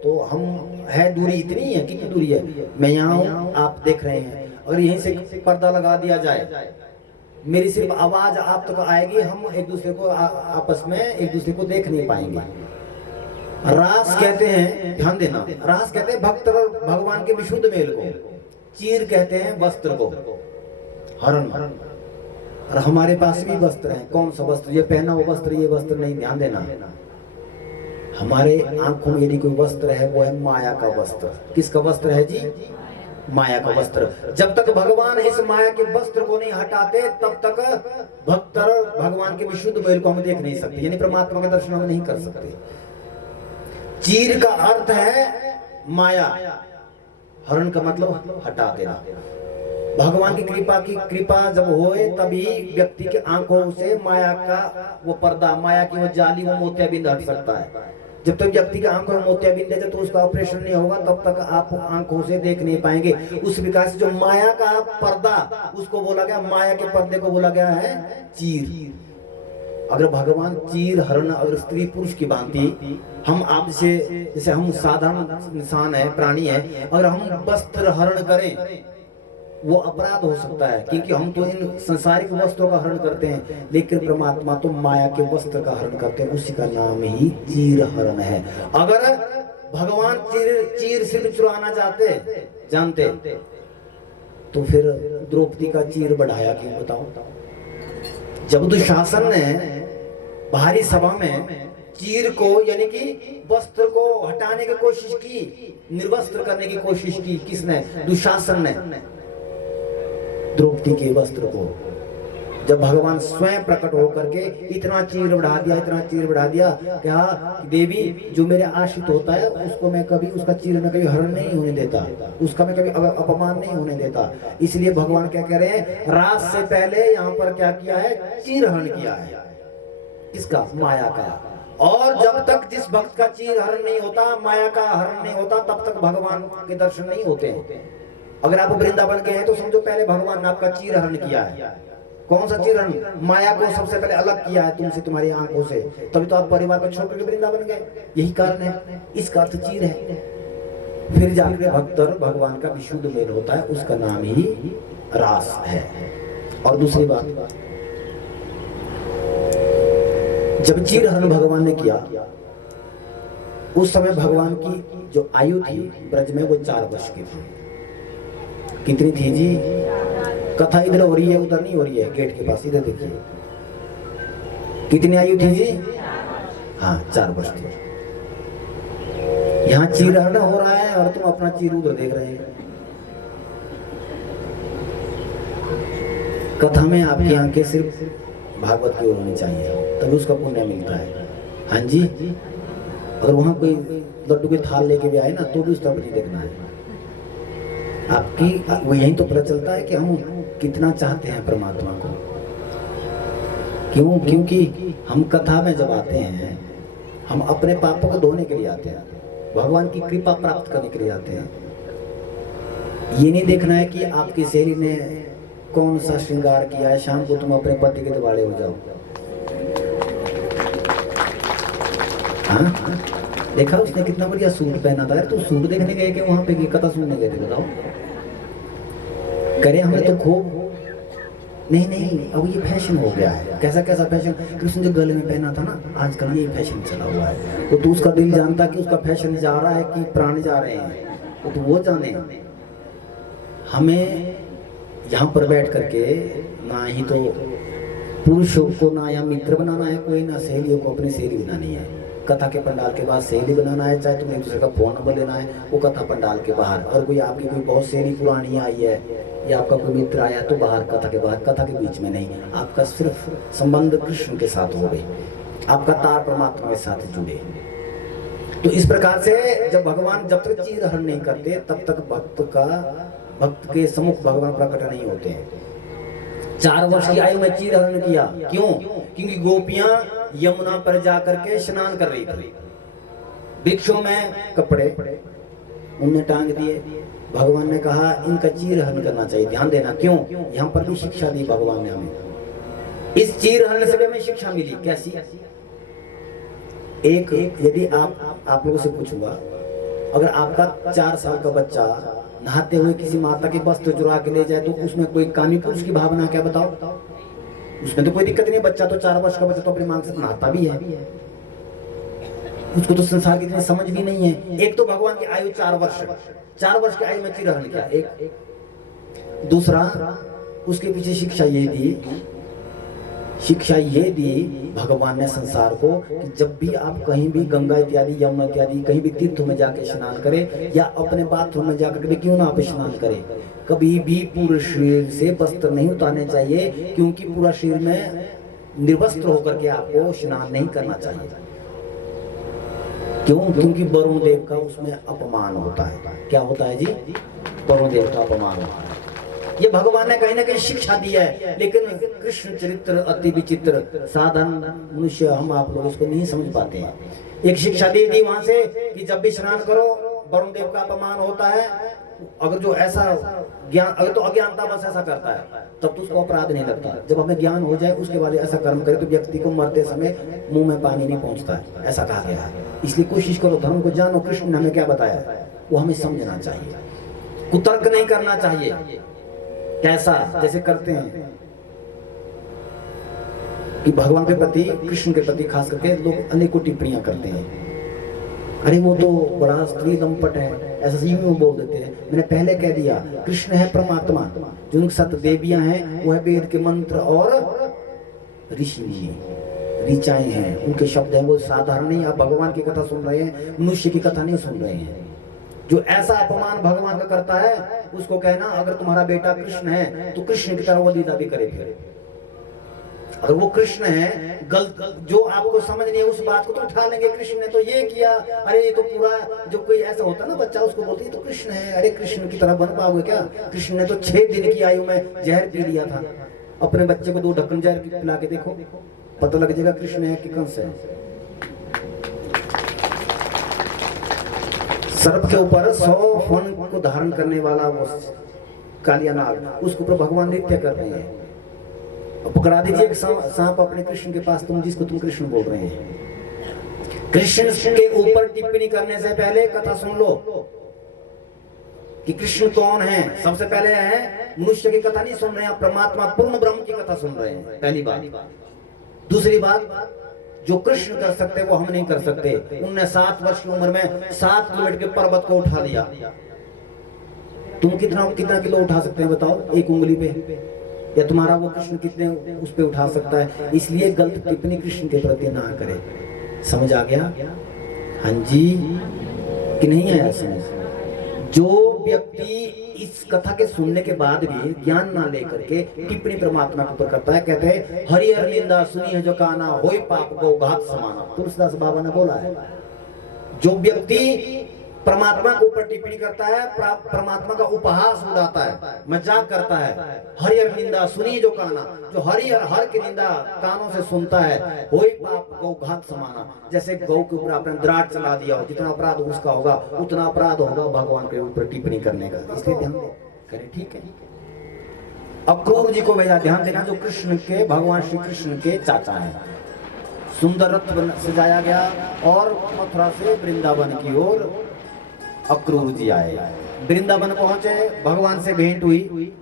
तो हम है दूरी इतनी है, कितनी दूरी है, मैं यहाँ हूँ आप देख रहे हैं, अगर यहीं से पर्दा लगा दिया जाए, मेरी सिर्फ आवाज आप तक आएगी, हम एक दूसरे को आपस में एक दूसरे को देख नहीं पाएंगे। रास कहते हैं, ध्यान देना, रास कहते हैं भक्त और भगवान के विशुद्ध मेल को, चीर कहते हैं वस्त्र को, हरण। और हमारे पास भी वस्त्र है, कौन सा वस्त्र, ये पहना वो वस्त्र, ये वस्त्र नहीं, ध्यान देना। हमारे आंखों में यदि कोई वस्त्र है वो है माया का वस्त्र। किसका वस्त्र है जी? माया का वस्त्र। जब तक भगवान इस माया के वस्त्र को नहीं हटाते तब तक भक्त और भगवान के विशुद्ध मेल को हम देख नहीं सकते, यानी परमात्मा के दर्शन हम नहीं कर सकते। चीर का अर्थ है माया, हरण का मतलब हटा देना। भगवान की कृपा जब होए तभी व्यक्ति के आंखों से माया का वो पर्दा, माया की वो जाली, वो मोतियाबिंद हट सकता है। जब तक व्यक्ति के आंखों में मोतियाबिंद है तो उसका ऑपरेशन नहीं होगा, तब तक आप आंखों से देख नहीं पाएंगे। उस विकास जो माया का पर्दा, उसको बोला गया, माया के पर्दे को बोला गया है चीर। अगर भगवान चीर हरण, अगर स्त्री पुरुष की भांति हम आप जैसे हम साधारण इंसान है, प्राणी है, अगर हम वस्त्र हरण करें वो अपराध हो सकता है, क्योंकि हम तो इन संसारिक वस्त्रों का हरण करते हैं, लेकिन परमात्मा तो माया के वस्त्र का हरण करते हैं, उसी का नाम ही चीर हरण है। अगर भगवान चीर सिर्फ चुराना जानते तो फिर द्रौपदी का चीर बढ़ाया क्यों, बताओ? जब दुशासन ने बाहरी सभा में चीर को यानी कि वस्त्र को हटाने की कोशिश की, निर्वस्त्र करने की कोशिश की, किसने? दुशासन ने द्रौपदी के वस्त्र को। जब भगवान स्वयं प्रकट होकर के इतना चीर बढ़ा दिया, इतना चीर बढ़ा दिया, क्या देवी जो मेरे आश्रित होता है उसको मैं कभी, उसका चीर में कभी हरण नहीं होने देता, उसका मैं कभी अपमान नहीं होने देता। इसलिए भगवान क्या कह रहे हैं, रात से पहले यहाँ पर क्या किया है, चीर हरण किया है। किसका? माया का। और जब तक जिस भक्त का चीर हरण नहीं होता, माया का हरण नहीं होता, तब तक भगवान के दर्शन नहीं होते। अगर आप वृंदावन गए हैं तो समझो पहले भगवान ने आपका चीर हरण किया है। कौन सा चीर हरण? माया को सबसे पहले अलग किया है तुमसे, तुम्हारी आंखों से, तभी तो आप परिवार को छोड़कर वृंदावन गए। यही कारण है, इसका अर्थ चीर है। फिर जाकर भक्त और भगवान का विशुद्ध मेल होता है, उसका नाम ही रास है। और दूसरी बात, जब चीर हरण भगवान ने किया उस समय भगवान की जो आयु थी ब्रज में वो 4 वर्ष की थी। कितनी थी जी? कथा इधर हो रही है, उधर नहीं हो रही है, गेट के पास, इधर देखिए। कितनी आयु थी जी? हाँ, 4 वर्ष थी। यहाँ चीर हरण हो रहा है और तुम अपना चीर उधर देख रहे हैं। कथा में आपकी आंखें सिर्फ भागवत की ओर होनी चाहिए, तभी उसका पुण्य मिलता है। हाँ जी, अगर वहां कोई लड्डू की थाल लेके भी आए ना तो भी उस तरफ नहीं देखना है। आपकी वो यही तो पता चलता है कि हम कितना चाहते हैं परमात्मा को। क्यों? क्योंकि हम कथा में जब आते हैं हम अपने पापों को धोने के लिए आते हैं, भगवान की कृपा प्राप्त करने के लिए आते हैं। ये नहीं देखना है कि आपकी सहेली ने कौन सा श्रृंगार किया है, शाम को तुम अपने पति के दिवाले हो जाओ। हाँ, देखा उसने कितना बढ़िया सूट पहना था यार। तो सूट देखने गए कि वहां पे कथा सुनने गए थे, बताओ? करे हमने तो खूब। नहीं, अब ये फैशन हो गया है। कैसा फैशन? कृष्ण जो गले में पहना था ना, आजकल ये फैशन चला हुआ है। तो उसका दिल जानता कि उसका फैशन जा रहा है कि प्राण जा रहे हैं, तो वो जाने। हमें यहाँ पर बैठ करके ना ही तो पुरुषों को ना यहाँ मित्र बनाना है कोई, ना सहेलियों को अपनी सहेली बनानी है। कथा के पंडाल के बाद सहेली बनाना है, चाहे तुम्हें एक दूसरे का फोन नंबर लेना है, वो कथा पंडाल के बाहर। और कोई आपकी कोई बहुत सहेली पुरानी आई है या आपका कोई मित्र आया तो बाहर, कथा के बाहर, कथा के बीच में नहीं। आपका सिर्फ संबंध कृष्ण के साथ हो गए, आपका तार परमात्मा के साथ जुड़े। तो इस प्रकार से जब भगवान जब तक चीर हरण नहीं करते तब तक भक्त के सम्मुख भगवान प्रकट नहीं होते हैं। 4 वर्ष की आयु में चीर हरण किया। क्यों? क्योंकि गोपियां यमुना पर जाकर के स्नान कर रही थी, वृक्षों में कपड़े उनने टांग दिए। भगवान ने कहा इनका चीर हरण करना चाहिए। ध्यान देना, क्यों? यहाँ पर भी शिक्षा दी भगवान ने हमें। इस चीर हरण से हमें शिक्षा मिली। कैसी? एक यदि आप लोगों से पूछूंगा, अगर आपका 4 साल का बच्चा नहाते हुए किसी माता के वस्त्र चुरा के ले जाए तो उसमें कोई कामी पुरुष की भावना क्या बताओ? उसमें तो कोई दिक्कत नहीं, बच्चा तो 4 वर्ष का बच्चा तो अपनी मांग से नहाता भी है, उसको तो संसार की इतनी समझ भी नहीं है। एक तो भगवान की आयु 4 वर्ष की आयु में चिरहरण क्या, एक दूसरा उसके पीछे शिक्षा ये दी भगवान ने संसार को कि जब भी आप कहीं भी गंगा इत्यादि, यमुना इत्यादि कहीं भी तीर्थों में जाके स्नान करें या अपने बाथरूम में जाकर भी क्यों ना आप स्नान करें, कभी भी पूरे शरीर से वस्त्र नहीं उतारने चाहिए, क्योंकि पूरा शरीर में निर्वस्त्र होकर के आपको स्नान नहीं करना चाहिए। क्यों? क्योंकि वरुण देव का उसमें अपमान होता है। क्या होता है जी? वरुण देव का अपमान होता है। ये भगवान ने कहीं ना कहीं शिक्षा दी है, लेकिन कृष्ण चरित्र अति विचित्र, साधारण मनुष्य हम आप लोग इसको नहीं समझ पाते हैं। एक शिक्षा दे दी वहां से कि जब भी स्नान करो वरुण देव का अपमान होता है। अगर जो ऐसा ज्ञान, अगर तो अज्ञानता बस ऐसा करता है तब तो उसको अपराध नहीं लगता। जब हमें ज्ञान हो जाए उसके बाद ऐसा कर्म करे तो व्यक्ति को मरते समय मुंह में पानी नहीं पहुंचता है, ऐसा कहा गया है। इसलिए कोशिश करो, धर्म को जानो। कृष्ण ने हमें क्या बताया वो हमें समझना चाहिए, कुतर्क नहीं करना चाहिए। कैसा जैसे करते हैं कि भगवान के प्रति, कृष्ण के प्रति खास करके लोग अनेकों टिप्पणियां करते हैं, अरे वो तो बड़ा स्त्री लंपट है, ऐसा सही में बोल देते हैं। मैंने पहले कह दिया, कृष्ण है परमात्मा, जो उनकी 7 देवियां हैं वो है वेद के मंत्र और ऋषि ऋचाएं हैं, उनके शब्द हैं, वो साधारण नहीं। आप भगवान की कथा सुन रहे हैं, मनुष्य की कथा नहीं सुन रहे हैं। जो ऐसा अपमान भगवान का करता है उसको कहना अगर तुम्हारा बेटा कृष्ण है तो कृष्ण की तरह वो लीला भी करे। फिर अगर वो कृष्ण है, गलत जो आपको समझ नहीं है उस बात को तो उठा लेंगे, कृष्ण ने तो ये किया, अरे ये तो पूरा, जो कोई ऐसा होता है ना बच्चा उसको बोलते हैं तो कृष्ण है, अरे कृष्ण की तरह बन पाओगे क्या? कृष्ण ने तो 6 दिन की आयु में जहर पी लिया था। अपने बच्चे को 2 ढक्कन जहर पिला के देखो, पता लग जाएगा कृष्ण है कि कंस है। सर्प के ऊपर 100 फन को धारण करने वाला वो कालिया नाग, उसके ऊपर भगवान नृत्य कर रहे हैं। पकड़ा दीजिए एक सांप अपने कृष्ण के पास, तुम जिसको तुम कृष्ण बोल रहे हैं। कृष्ण के ऊपर टिप्पणी करने से पहले कथा सुन लो कि कृष्ण कौन है। सबसे पहले है मनुष्य की कथा नहीं सुन रहे हैं, परमात्मा पूर्ण ब्रह्म की कथा सुन रहे हैं, पहली बात। दूसरी बात, जो कृष्ण कर सकते वो हम नहीं कर सकते। उनने 7 वर्ष की उम्र में 7 किलोमीटर के पर्वत को उठा लिया। तुम कितना किलो उठा सकते हैं बताओ एक उंगली पे? या तुम्हारा वो कृष्ण कितने उस पे उठा सकता है? इसलिए गलत टिप्पणी कृष्ण के प्रति ना करे। समझ आ गया? हाँ जी कि नहीं आया समझ? जो व्यक्ति इस कथा के सुनने के बाद भी ज्ञान ना लेकर के टिप्पणी परमात्मा के ऊपर करता है, कहते हैं हरि हर निंदा सुनी है जो काना, होई पाप को घात समाना। तुलसीदास बाबा ने बोला है, जो व्यक्ति परमात्मा के ऊपर टिप्पणी करता है, परमात्मा का उपहास उड़ाता है, मजाक करता है, हरि हर निंदा सुनी जो काना, जो हरि हर की निंदा कानों से सुनता है, होई पाप गौ घात समाना। जैसे गौ के ऊपर आपने द्राट चला दिया हो, जितना अपराध उसका होगा उतना अपराध होगा भगवान के ऊपर टिप्पणी करने का। इसलिए ध्यान करें, ठीक है। अक्रूर जी को भेजा, ध्यान देना, जो कृष्ण के, भगवान श्री कृष्ण के चाचा हैं। सुंदर रथ सजाया गया और मथुरा से वृंदावन की ओर अक्रूर जी आए। वृंदावन पहुंचे, भगवान से भेंट हुई,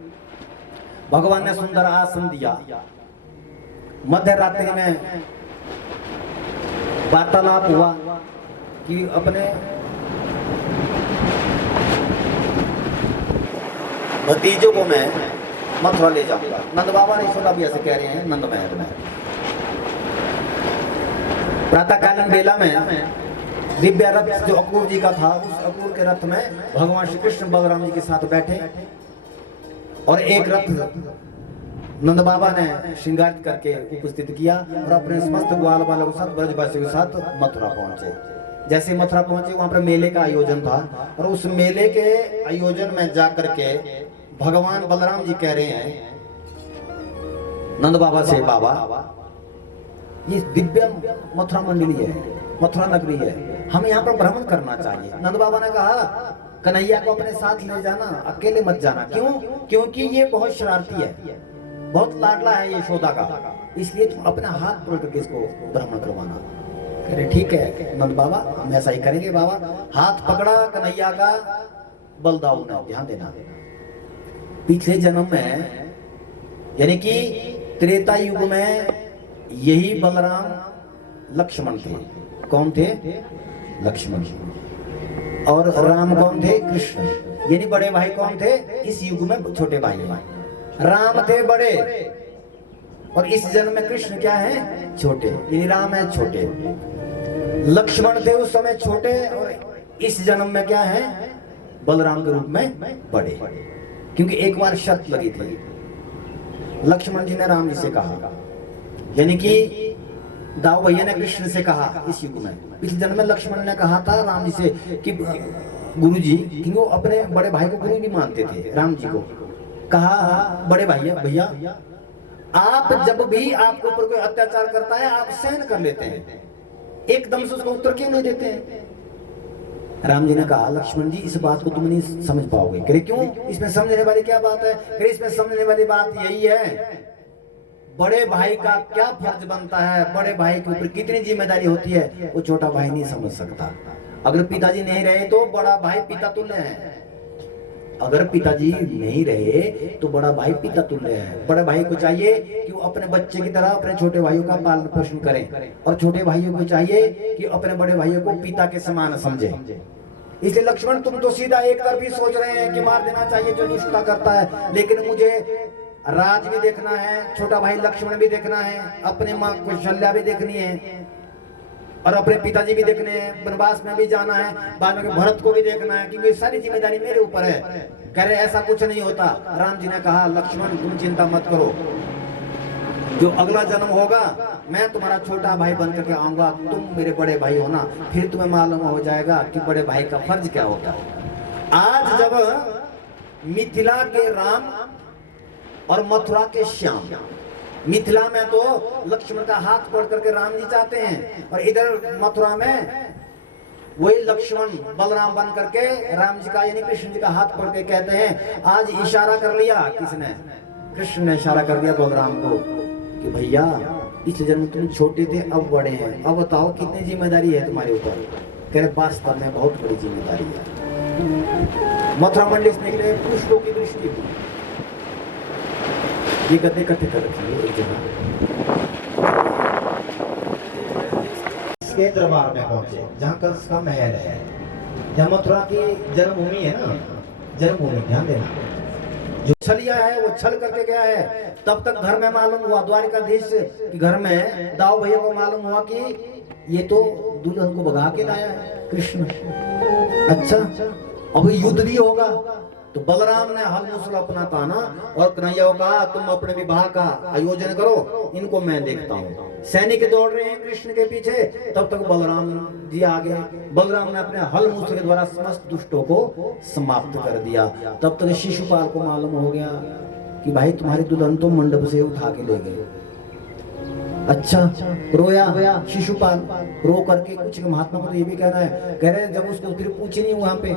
भगवान ने सुंदर आसन दिया। मध्य रात्रि में वार्तालाप हुआ कि अपने भतीजों को मैं मथुरा ले जाऊंगा। नंद बाबा ने यशोदा भी ऐसे कह रहे हैं, नंद महल में प्रातःकालीन बेला में दिव्य रथ जो अक्रूर जी का था, उस अक्रूर के रथ में भगवान श्री कृष्ण बलराम जी के साथ बैठे और एक रथ नंद बाबा ने श्रृंगार करके उपस्थित किया और अपने समस्त ग्वाल वालों के साथ, ब्रजवासियों के साथ मथुरा पहुंचे। जैसे मथुरा पहुंचे वहां पर मेले का आयोजन था और उस मेले के आयोजन में जाकर के भगवान बलराम जी कह रहे हैं नंद बाबा से, बाबा ये दिव्य मथुरा मंडली है, मथुरा नगरी है, हमें यहाँ पर भ्रमण करना चाहिए। नंद बाबा ने कहा कन्हैया को अपने साथ ले जाना, अकेले मत जाना। क्यों? क्योंकि ये बहुत शरारती है, बहुत लाडला है ये यशोदा का, इसलिए तुम अपना हाथ पकड़ करके इसको भ्रमण करवाना। कह रहे ठीक है नंद बाबा, हम ऐसा ही करेंगे बाबा। हाथ पकड़ा कन्हैया का, बलदाऊ ने, ध्यान देना, पिछले जन्म में यानी कि त्रेता युग में यही बलराम लक्ष्मण थे। कौन थे? लक्ष्मण। और राम कौन थे? कृष्ण। यानी बड़े भाई कौन थे? इस युग में छोटे भाई। राम थे बड़े और इस जन्म में कृष्ण क्या है? छोटे। यानी राम है छोटे, लक्ष्मण थे उस समय छोटे और इस जन्म में क्या है? बलराम के रूप में बड़े। क्योंकि एक बार शर्त लगी थी, लक्ष्मण जी ने राम जी से कहा, यानी कि दाऊ भैया ने कृष्ण से कहा इस युग में। पिछले जन्म में लक्ष्मण ने कहा था राम जी से कि गुरु जी, क्योंकि वो अपने बड़े भाई को गुरु भी मानते थे, राम जी को कहा, बड़े भैया आप जब भी आपके ऊपर कोई अत्याचार करता है आप सहन कर लेते हैं, एकदम से उसका उत्तर क्यों नहीं देते हैं? राम जी ने कहा, लक्ष्मण जी इस बात को तुम नहीं समझ पाओगे। कहे क्यों? इसमें समझने वाली क्या बात है? कहे इसमें समझने वाली बात यही है, बड़े भाई का क्या फर्ज बनता है, बड़े भाई के ऊपर कितनी जिम्मेदारी होती है, वो छोटा भाई नहीं समझ सकता। अगर पिताजी नहीं रहे तो बड़ा भाई पिता तुल्य है, अगर पिताजी नहीं रहे तो बड़ा भाई पिता तुल्य है। बड़े भाई को चाहिए कि वो अपने बच्चे की तरह अपने छोटे भाइयों का पालन पोषण करें और छोटे भाइयों को चाहिए कि अपने बड़े भाइयों को पिता के समान समझे। इसलिए लक्ष्मण तुम तो सीधा एक तरफ ही सोच रहे हैं कि मार देना चाहिए जो दुष्टता करता है, लेकिन मुझे राज भी देखना है, छोटा भाई लक्ष्मण भी देखना है, अपने माँ कौशल्या भी देखनी है और अपने पिताजी भी देखने हैं, वनवास में भी जाना है, बाद में भरत को भी देखना है, क्योंकि सारी जिम्मेदारी मेरे ऊपर है। कह रहे ऐसा कुछ नहीं होता। राम जी ने कहा, लक्ष्मण तुम चिंता मत करो, जो अगला जन्म होगा मैं तुम्हारा छोटा भाई बन करके आऊंगा, तुम मेरे बड़े भाई होना, फिर तुम्हें मालूम हो जाएगा कि बड़े भाई का फर्ज क्या होता है। आज जब मिथिला के राम और मथुरा के श्याम, मिथिला में तो लक्ष्मण का हाथ पकड़ करके राम जी चाहते हैं और इधर मथुरा में वही लक्ष्मण बलराम बन करके राम जी का यानी कृष्ण जी का हाथ पकड़ के कहते हैं, आज इशारा कर लिया किसने? कृष्ण ने इशारा कर दिया बलराम को कि भैया इस जन्म तुम छोटे थे अब बड़े हैं, अब बताओ कितनी जिम्मेदारी है तुम्हारे ऊपर। कह रहे वास्तव में बहुत बड़ी जिम्मेदारी है। मथुरा मंडी से निकले, पुष्पों की दृष्टि हुई, ये गद्दे इकट्ठे कर रखिए एक जगह। इसके दरबार में पहुंचे जहाँ कंस का महल है, जहाँ मथुरा की जन्मभूमि है ना, जन्मभूमि, ध्यान देना। जो छलिया है वो छल करके गया है, तब तक घर में मालूम हुआ, द्वारिकाधीश के घर में दाऊ भैया को मालूम हुआ कि ये तो दुल्हन को भगा के लाया है कृष्ण। अच्छा अब युद्ध भी होगा, तो बलराम ने हल मूसल अपना ताना और कन्हैया को कहा, तुम अपने विवाह का आयोजन करो, इनको मैं देखता हूँ। सैनिक दौड़ रहे हैं कृष्ण के पीछे, तब तक बलराम जी आ गए। बलराम ने अपने हल मूसल के द्वारा समस्त दुष्टों को समाप्त कर दिया। तब तक शिशुपाल को मालूम हो गया कि भाई तुम्हारी दुल्हन तो मंडप से उठा के ले गए। अच्छा रोया शिशुपाल, रो करके कुछ महात्मा को तो ये भी कहना है, कह रहे जब उसको फिर पूछे नहीं वहां पे,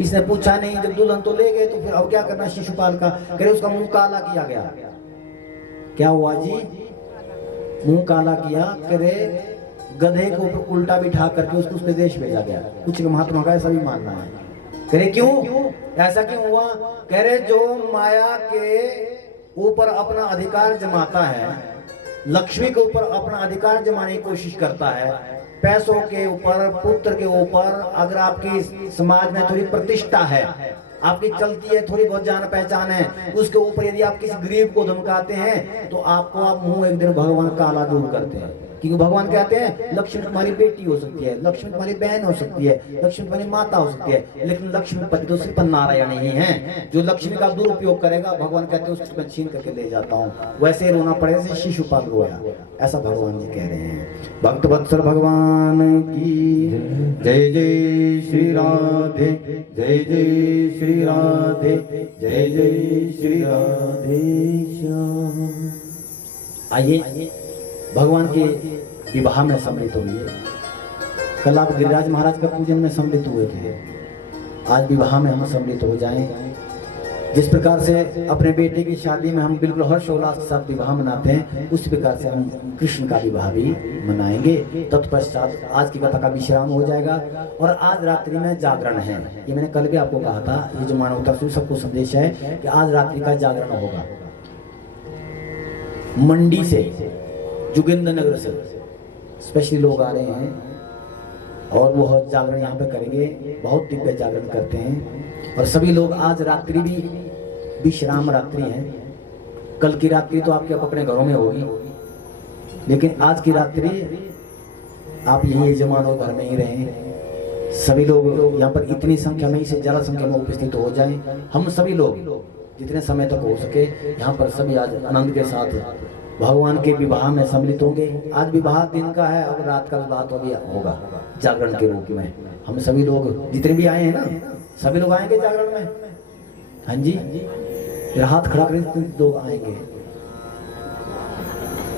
इसने पूछा नहीं, जब दुल्हन तो ले गए तो फिर अब क्या करना शिशुपाल का? कह रहे उसका मुंह काला किया गया। क्या हुआ जी? मुंह काला किया, कह रहे गधे के ऊपर उल्टा बिठा करके उसको उसके देश भेजा गया। कुछ महात्मा का ऐसा भी मानना है। कह रहे क्यों ऐसा क्यों हुआ? कह रहे जो माया के ऊपर अपना अधिकार जमाता है, लक्ष्मी के ऊपर अपना अधिकार जमाने की कोशिश करता है, पैसों के ऊपर, पुत्र के ऊपर, अगर आपकी समाज में थोड़ी प्रतिष्ठा है, आपकी चलती है, थोड़ी बहुत जान पहचान है, उसके ऊपर यदि आप किसी गरीब को धमकाते हैं तो आपको आप मुंह एक दिन भगवान काला दूर करते हैं। क्योंकि भगवान कहते हैं लक्ष्मी तुम्हारी बेटी हो सकती है, लक्ष्मी तुम्हारी बहन हो सकती है, लक्ष्मी तुम्हारी माता हो सकती है, लेकिन लक्ष्मीपति तो सिर्फ नारायण ही है। जो लक्ष्मी का दुरुपयोग करेगा भगवान कहते हैं उसको मैं छीन करके ले जाता हूँ। वैसे रोना पड़े जैसे शिशुपाल रोया, ऐसा भगवान जी कह रहे हैं। भक्त वत्सल भगवान की जय जय श्री राधे, जय जय श्री राधे, जय जय श्री राधे श्याम। आइए भगवान के विवाह में सम्मिलित हुए। कल आप गिरिराज महाराज का पूजन में सम्मिलित हुए थे, आज विवाह में हम सम्मिलित हो जाएं। जिस प्रकार से अपने बेटे की शादी में हम बिल्कुल हर्षोल्लास के साथ विवाह मनाते हैं, उस प्रकार से हम कृष्ण का विवाह भी मनाएंगे। तत्पश्चात आज की कथा का विश्राम हो जाएगा और आज रात्रि में जागरण है। ये मैंने कल भी आपको कहा था, ये जो मानवता से सबको संदेश है कि आज रात्रि का जागरण होगा। मंडी से, जोगिंद्र नगर से स्पेशली लोग आ रहे हैं और वो जागरण यहाँ पे करेंगे। बहुत दिव्य जागरण करते हैं और सभी लोग आज रात्रि भी विश्राम रात्रि है। कल की रात्रि तो आपके अपने घरों में होगी, लेकिन आज की रात्रि आप यही यजमान और घर में ही रहें। सभी लोग यहाँ पर इतनी संख्या में, इससे ज्यादा संख्या में उपस्थित हो जाएं। हम सभी लोग जितने समय तक हो सके यहाँ पर सभी आज आनंद के साथ भगवान के विवाह में सम्मिलित होंगे। आज विवाह दिन का है और रात का विवाह तो अभी होगा जागरण के रूप में। हम सभी लोग जितने भी आए हैं ना, सभी लोग आएंगे जागरण में। हाँ जी, हाथ खड़ा करके लोग आएंगे।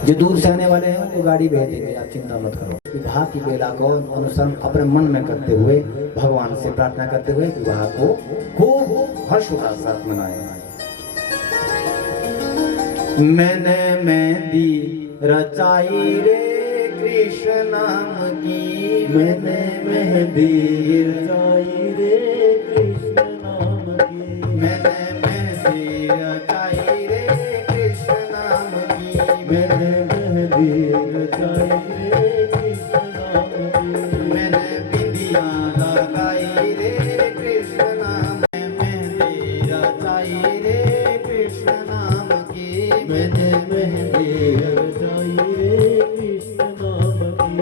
जो दूर से आने वाले हैं उनको गाड़ी भेज देंगे, आप चिंता मत करो। विवाह की बेला को अनुसरण अपने मन में करते हुए, भगवान से प्रार्थना करते हुए विवाह को खूब हर्षोल्लास के साथ मनाएं। मैंने मेहंदी रचाई रे कृष्ण नाम की, मैंने मेहंदी रचाई रे कृष्ण नाम की, मैंने मेहंदी रचाई रे कृष्ण नाम की, मैंने मेहंदी रचाई रे कृष्ण नाम की, मैंने बिंदिया लगाई रे कृष्ण नाम, मेहंदी रचाई रे कृष्ण नाम की, मैंने मेहंदी रचाई रे कृष्ण नाम की।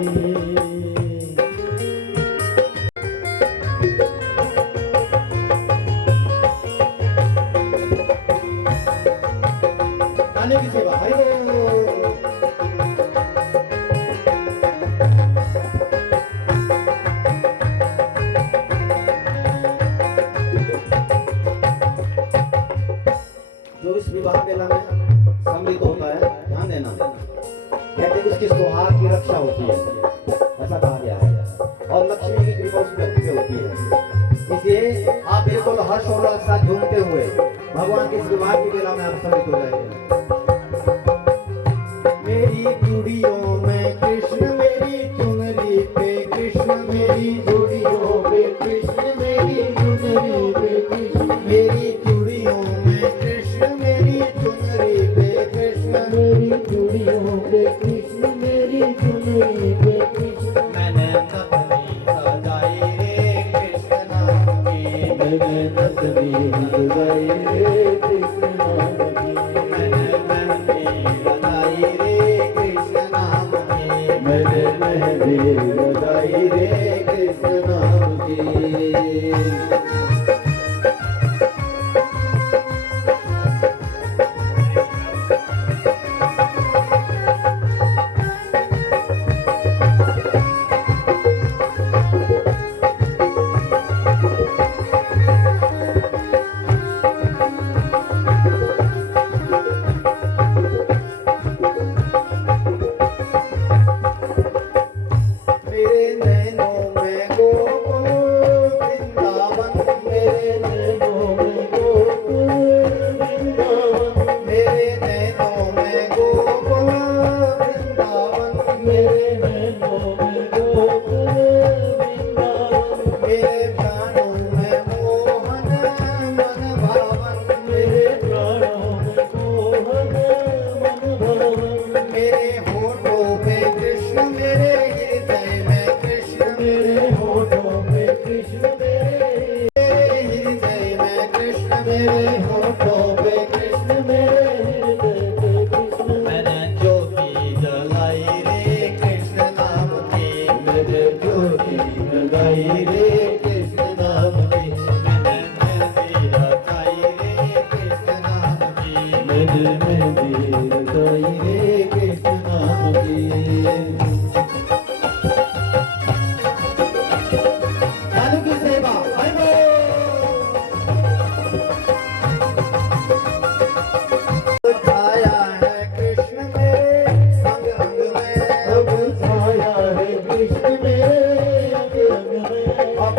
गाने की सेवा। हरि बोल। जो इस विवाह मेला में सम्मिलित होता है, ध्यान देना, कहते हैं उसकी सुहाग की रक्षा होती है, ऐसा कहा गया है। और लक्ष्मी की कृपा उस व्यक्ति पे होती है। इसलिए आप बिल्कुल हर्षोल्लास के साथ झूमते हुए भगवान के इस विवाह की मेला में आप सम्मिलित हो जाएंगे। मेरी चूड़ियों में कृष्ण, मेरी चुनरी पे कृष्ण, मेरी चूड़ियों पे कृष्ण, मेरी चुनरी पे कृष्ण, मेरी चूड़ियों में कृष्ण, मेरी चुनरी पे कृष्ण, मेरी चूड़ियों पे कृष्ण, मेरी चुनरी पे कृष्ण, मैंने नथनी सजाई रे कृष्ण नाम की, मैंने नथनी सजाई रे कृष्ण नाम की, मैंने मेहंदी लगाई रे कृष्ण नाम की, मैंने मेहंदी लगाई रे कृष्ण नाम की। मेरे नैनों में गोकुल वृंदावन, मेरे नैनों में गोकुल वृंदावन, मेरे नैनों में गोकुल वृंदावन, मेरे नैनों में गोकुल वृंदावन, मेरे प्राणों में मोहन मन भावन, मेरे प्राणों में मोहन मन भावन, मेरे होठों पे कृष्ण, मेरे हृदय में कृष्ण, मेरे होठों पे कृष्ण, मेरे हृदय में कृष्ण, मेरे होठों पे कृष्ण, मेरे हृदय पे कृष्ण, मैंने ज्योति जलाई रे कृष्ण नाम की, मैंने ज्योति लगाई रे कृष्ण नाम की, मैंने मेहंदी रचाई रे कृष्ण नाम की, मैंने मेहंदी रचाई रे कृष्ण नाम की। चालू की सेवा। हरि बोल। छाया है कृष्ण मेरे अंग अंग में, अब छाया है कृष्ण मेरे अंग अंग में, अब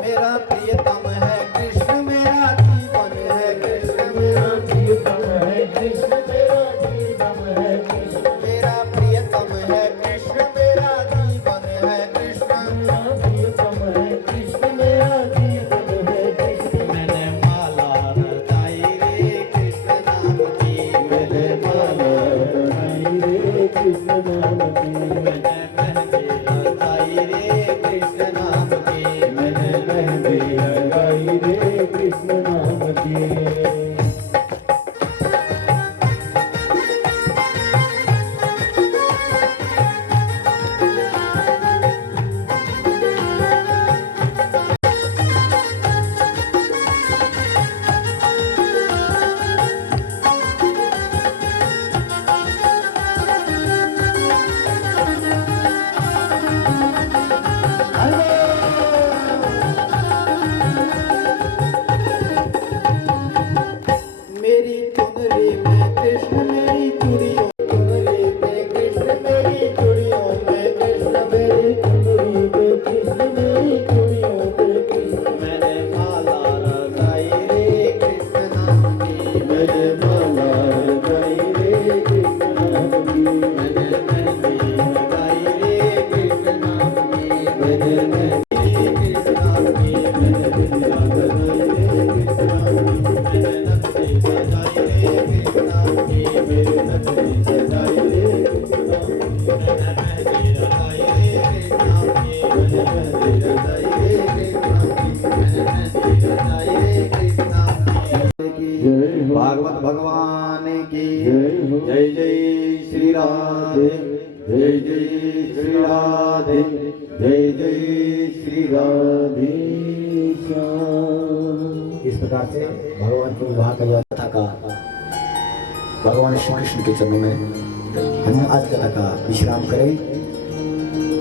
मेरा प्रियतम है कृष्ण मेरा जीवन है कृष्ण मेरा प्रियतम है कृष्ण मेरा जीवन है कृष्ण मेरा प्रियतम है कृष्ण मेरा जीवन है कृष्ण प्रियतम है कृष्ण मेरा जीवन है कृष्ण मैंने माला रचाई रे कृष्ण नाम की मैंने माला रचाई रे कृष्ण नाम की मैंने मेहंदी रचाई रे कृष्ण नाम की मैंने मेहंदी लगाई रे कृष्ण नाम की मेरी चुनरी में कृष्ण मेरी चूड़ियों चुनरी में कृष्ण मेरी चूड़ियों में कृष्ण मेरी चुनरी में कृष्ण मेरी चूड़ियों में कृष्ण मैंने माला रचाई रे कृष्ण नाम की मैंने माला लगाई रे कृष्ण नाम की मैंने मेहंदी लगाई रे कृष्ण नाम की मैंने मेहंदी कृष्ण नाम की मैंने लगाई रे कृष्ण नाम की मैंने नक्शे सजाई रे कृष्ण नाम की मेरे नखरे सजाई रे कृष्ण नाम की मैंने मेहंदी लगाई रे कृष्ण नाम की मैंने मेहंदी लगाई रे कृष्ण नाम की मैंने मेहंदी लगाई रे कृष्ण नाम की भागवत भगवान की जय जय श्री राधे जय जय श्री राधे जय जय श्री राधे श्याम। इस प्रकार से भगवान के विवाह का यह कथा का भगवान श्री कृष्ण के चरणों में हम आज कथा का विश्राम करें।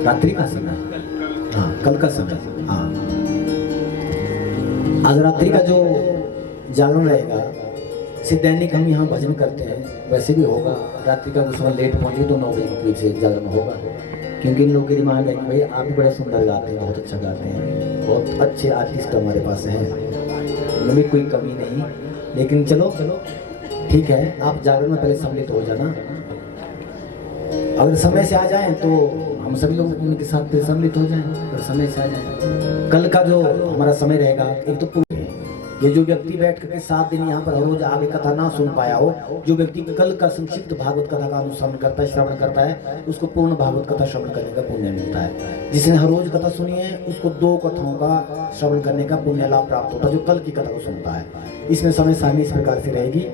रात्रि का समय, हाँ कल का समय, हाँ आज रात्रि का जो जागरण रहेगा, सिर्फ दैनिक हम यहाँ भजन करते हैं, वैसे भी होगा। रात्रि का कुछ समय लेट पहुंचे तो 9 बजे के करीब से जागरण होगा, क्योंकि इन लोगों के दिमाग में भाई आप भी बड़ा सुंदर गाते हैं, बहुत अच्छा गाते हैं, बहुत अच्छे आर्टिस्ट हमारे पास हैं, उनमें कोई कमी नहीं। लेकिन चलो ठीक है, आप जागरण में पहले सम्मिलित हो जाना। अगर समय से आ जाएं तो हम सभी लोग उनके साथ फिर सम्मिलित हो जाएं, अगर समय से आ जाएं। कल का जो हमारा समय रहेगा, एक तो ये जो व्यक्ति बैठ करके 7 दिन यहाँ पर हर रोज आगे कथा ना सुन पाया हो, जो व्यक्ति कल का संक्षिप्त भागवत कथा का अनुसरण करता है, श्रवण करता है, उसको पूर्ण भागवत कथा श्रवण करने का पुण्य मिलता है। जिसने हर रोज कथा सुनी है उसको 2 कथाओं का श्रवण करने का पुण्य लाभ प्राप्त होता है, जो कल की कथा को सुनता है। इसमें समय सारणी इस प्रकार से रहेगी।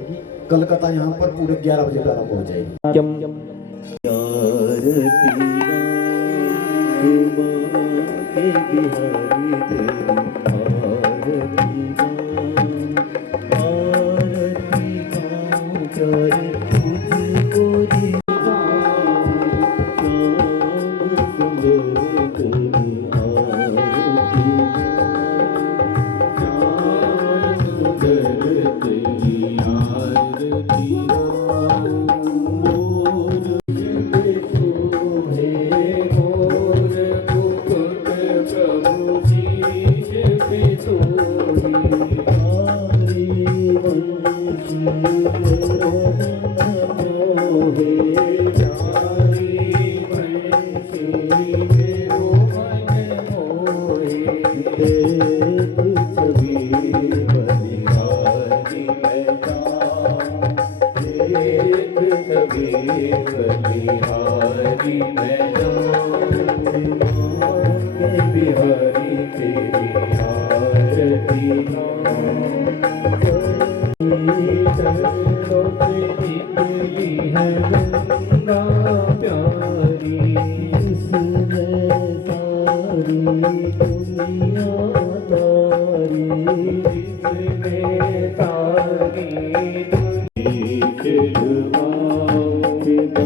कल कथा यहाँ पर पूरे 11 बजे प्रारंभ हो जाएगी। तारी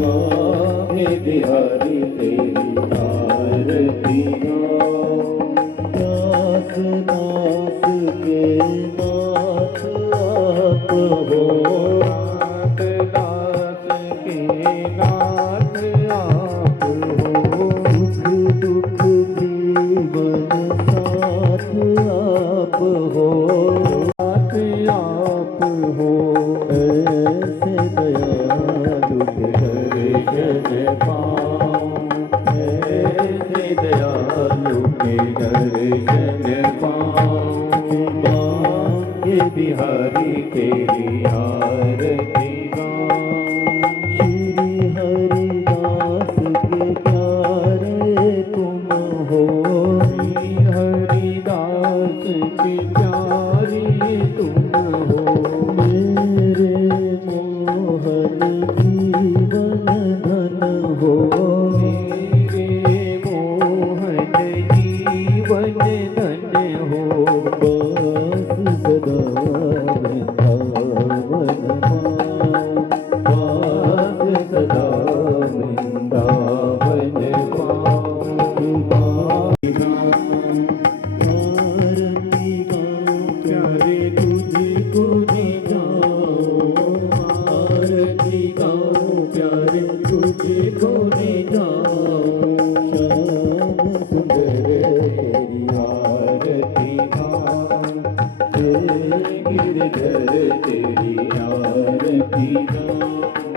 हे बिहारी तेरी आरती गाऊं। दास दास के नाथ आप हो, दास के नाथ आप हो। सुख दुख जीवन साथ आप हो, साथ आप हो। ऐसे दयालु के दर्शन पाऊं, ऐसे दयालु के दर्शन पाऊं। मांगे बिहारी तेरी आरती गाऊं। श्री हरिदास के प्यारे तुम हो, श्री हरिदास के प्यारे तुम हो। मेरे मोहन जीवन धन हो, मेरे मोहन जीवन धन हो। बस सदा वृंदावन पाऊं, बस सदा वृंदावन पाऊं। आरती गाऊं प्यारे तुझको जाऊं, आरती गाऊं प्यारे तुझको जाऊं। श्याम सुंदर तेरी आरती गाऊं, हे गिरधर तेरी आरती गाऊं।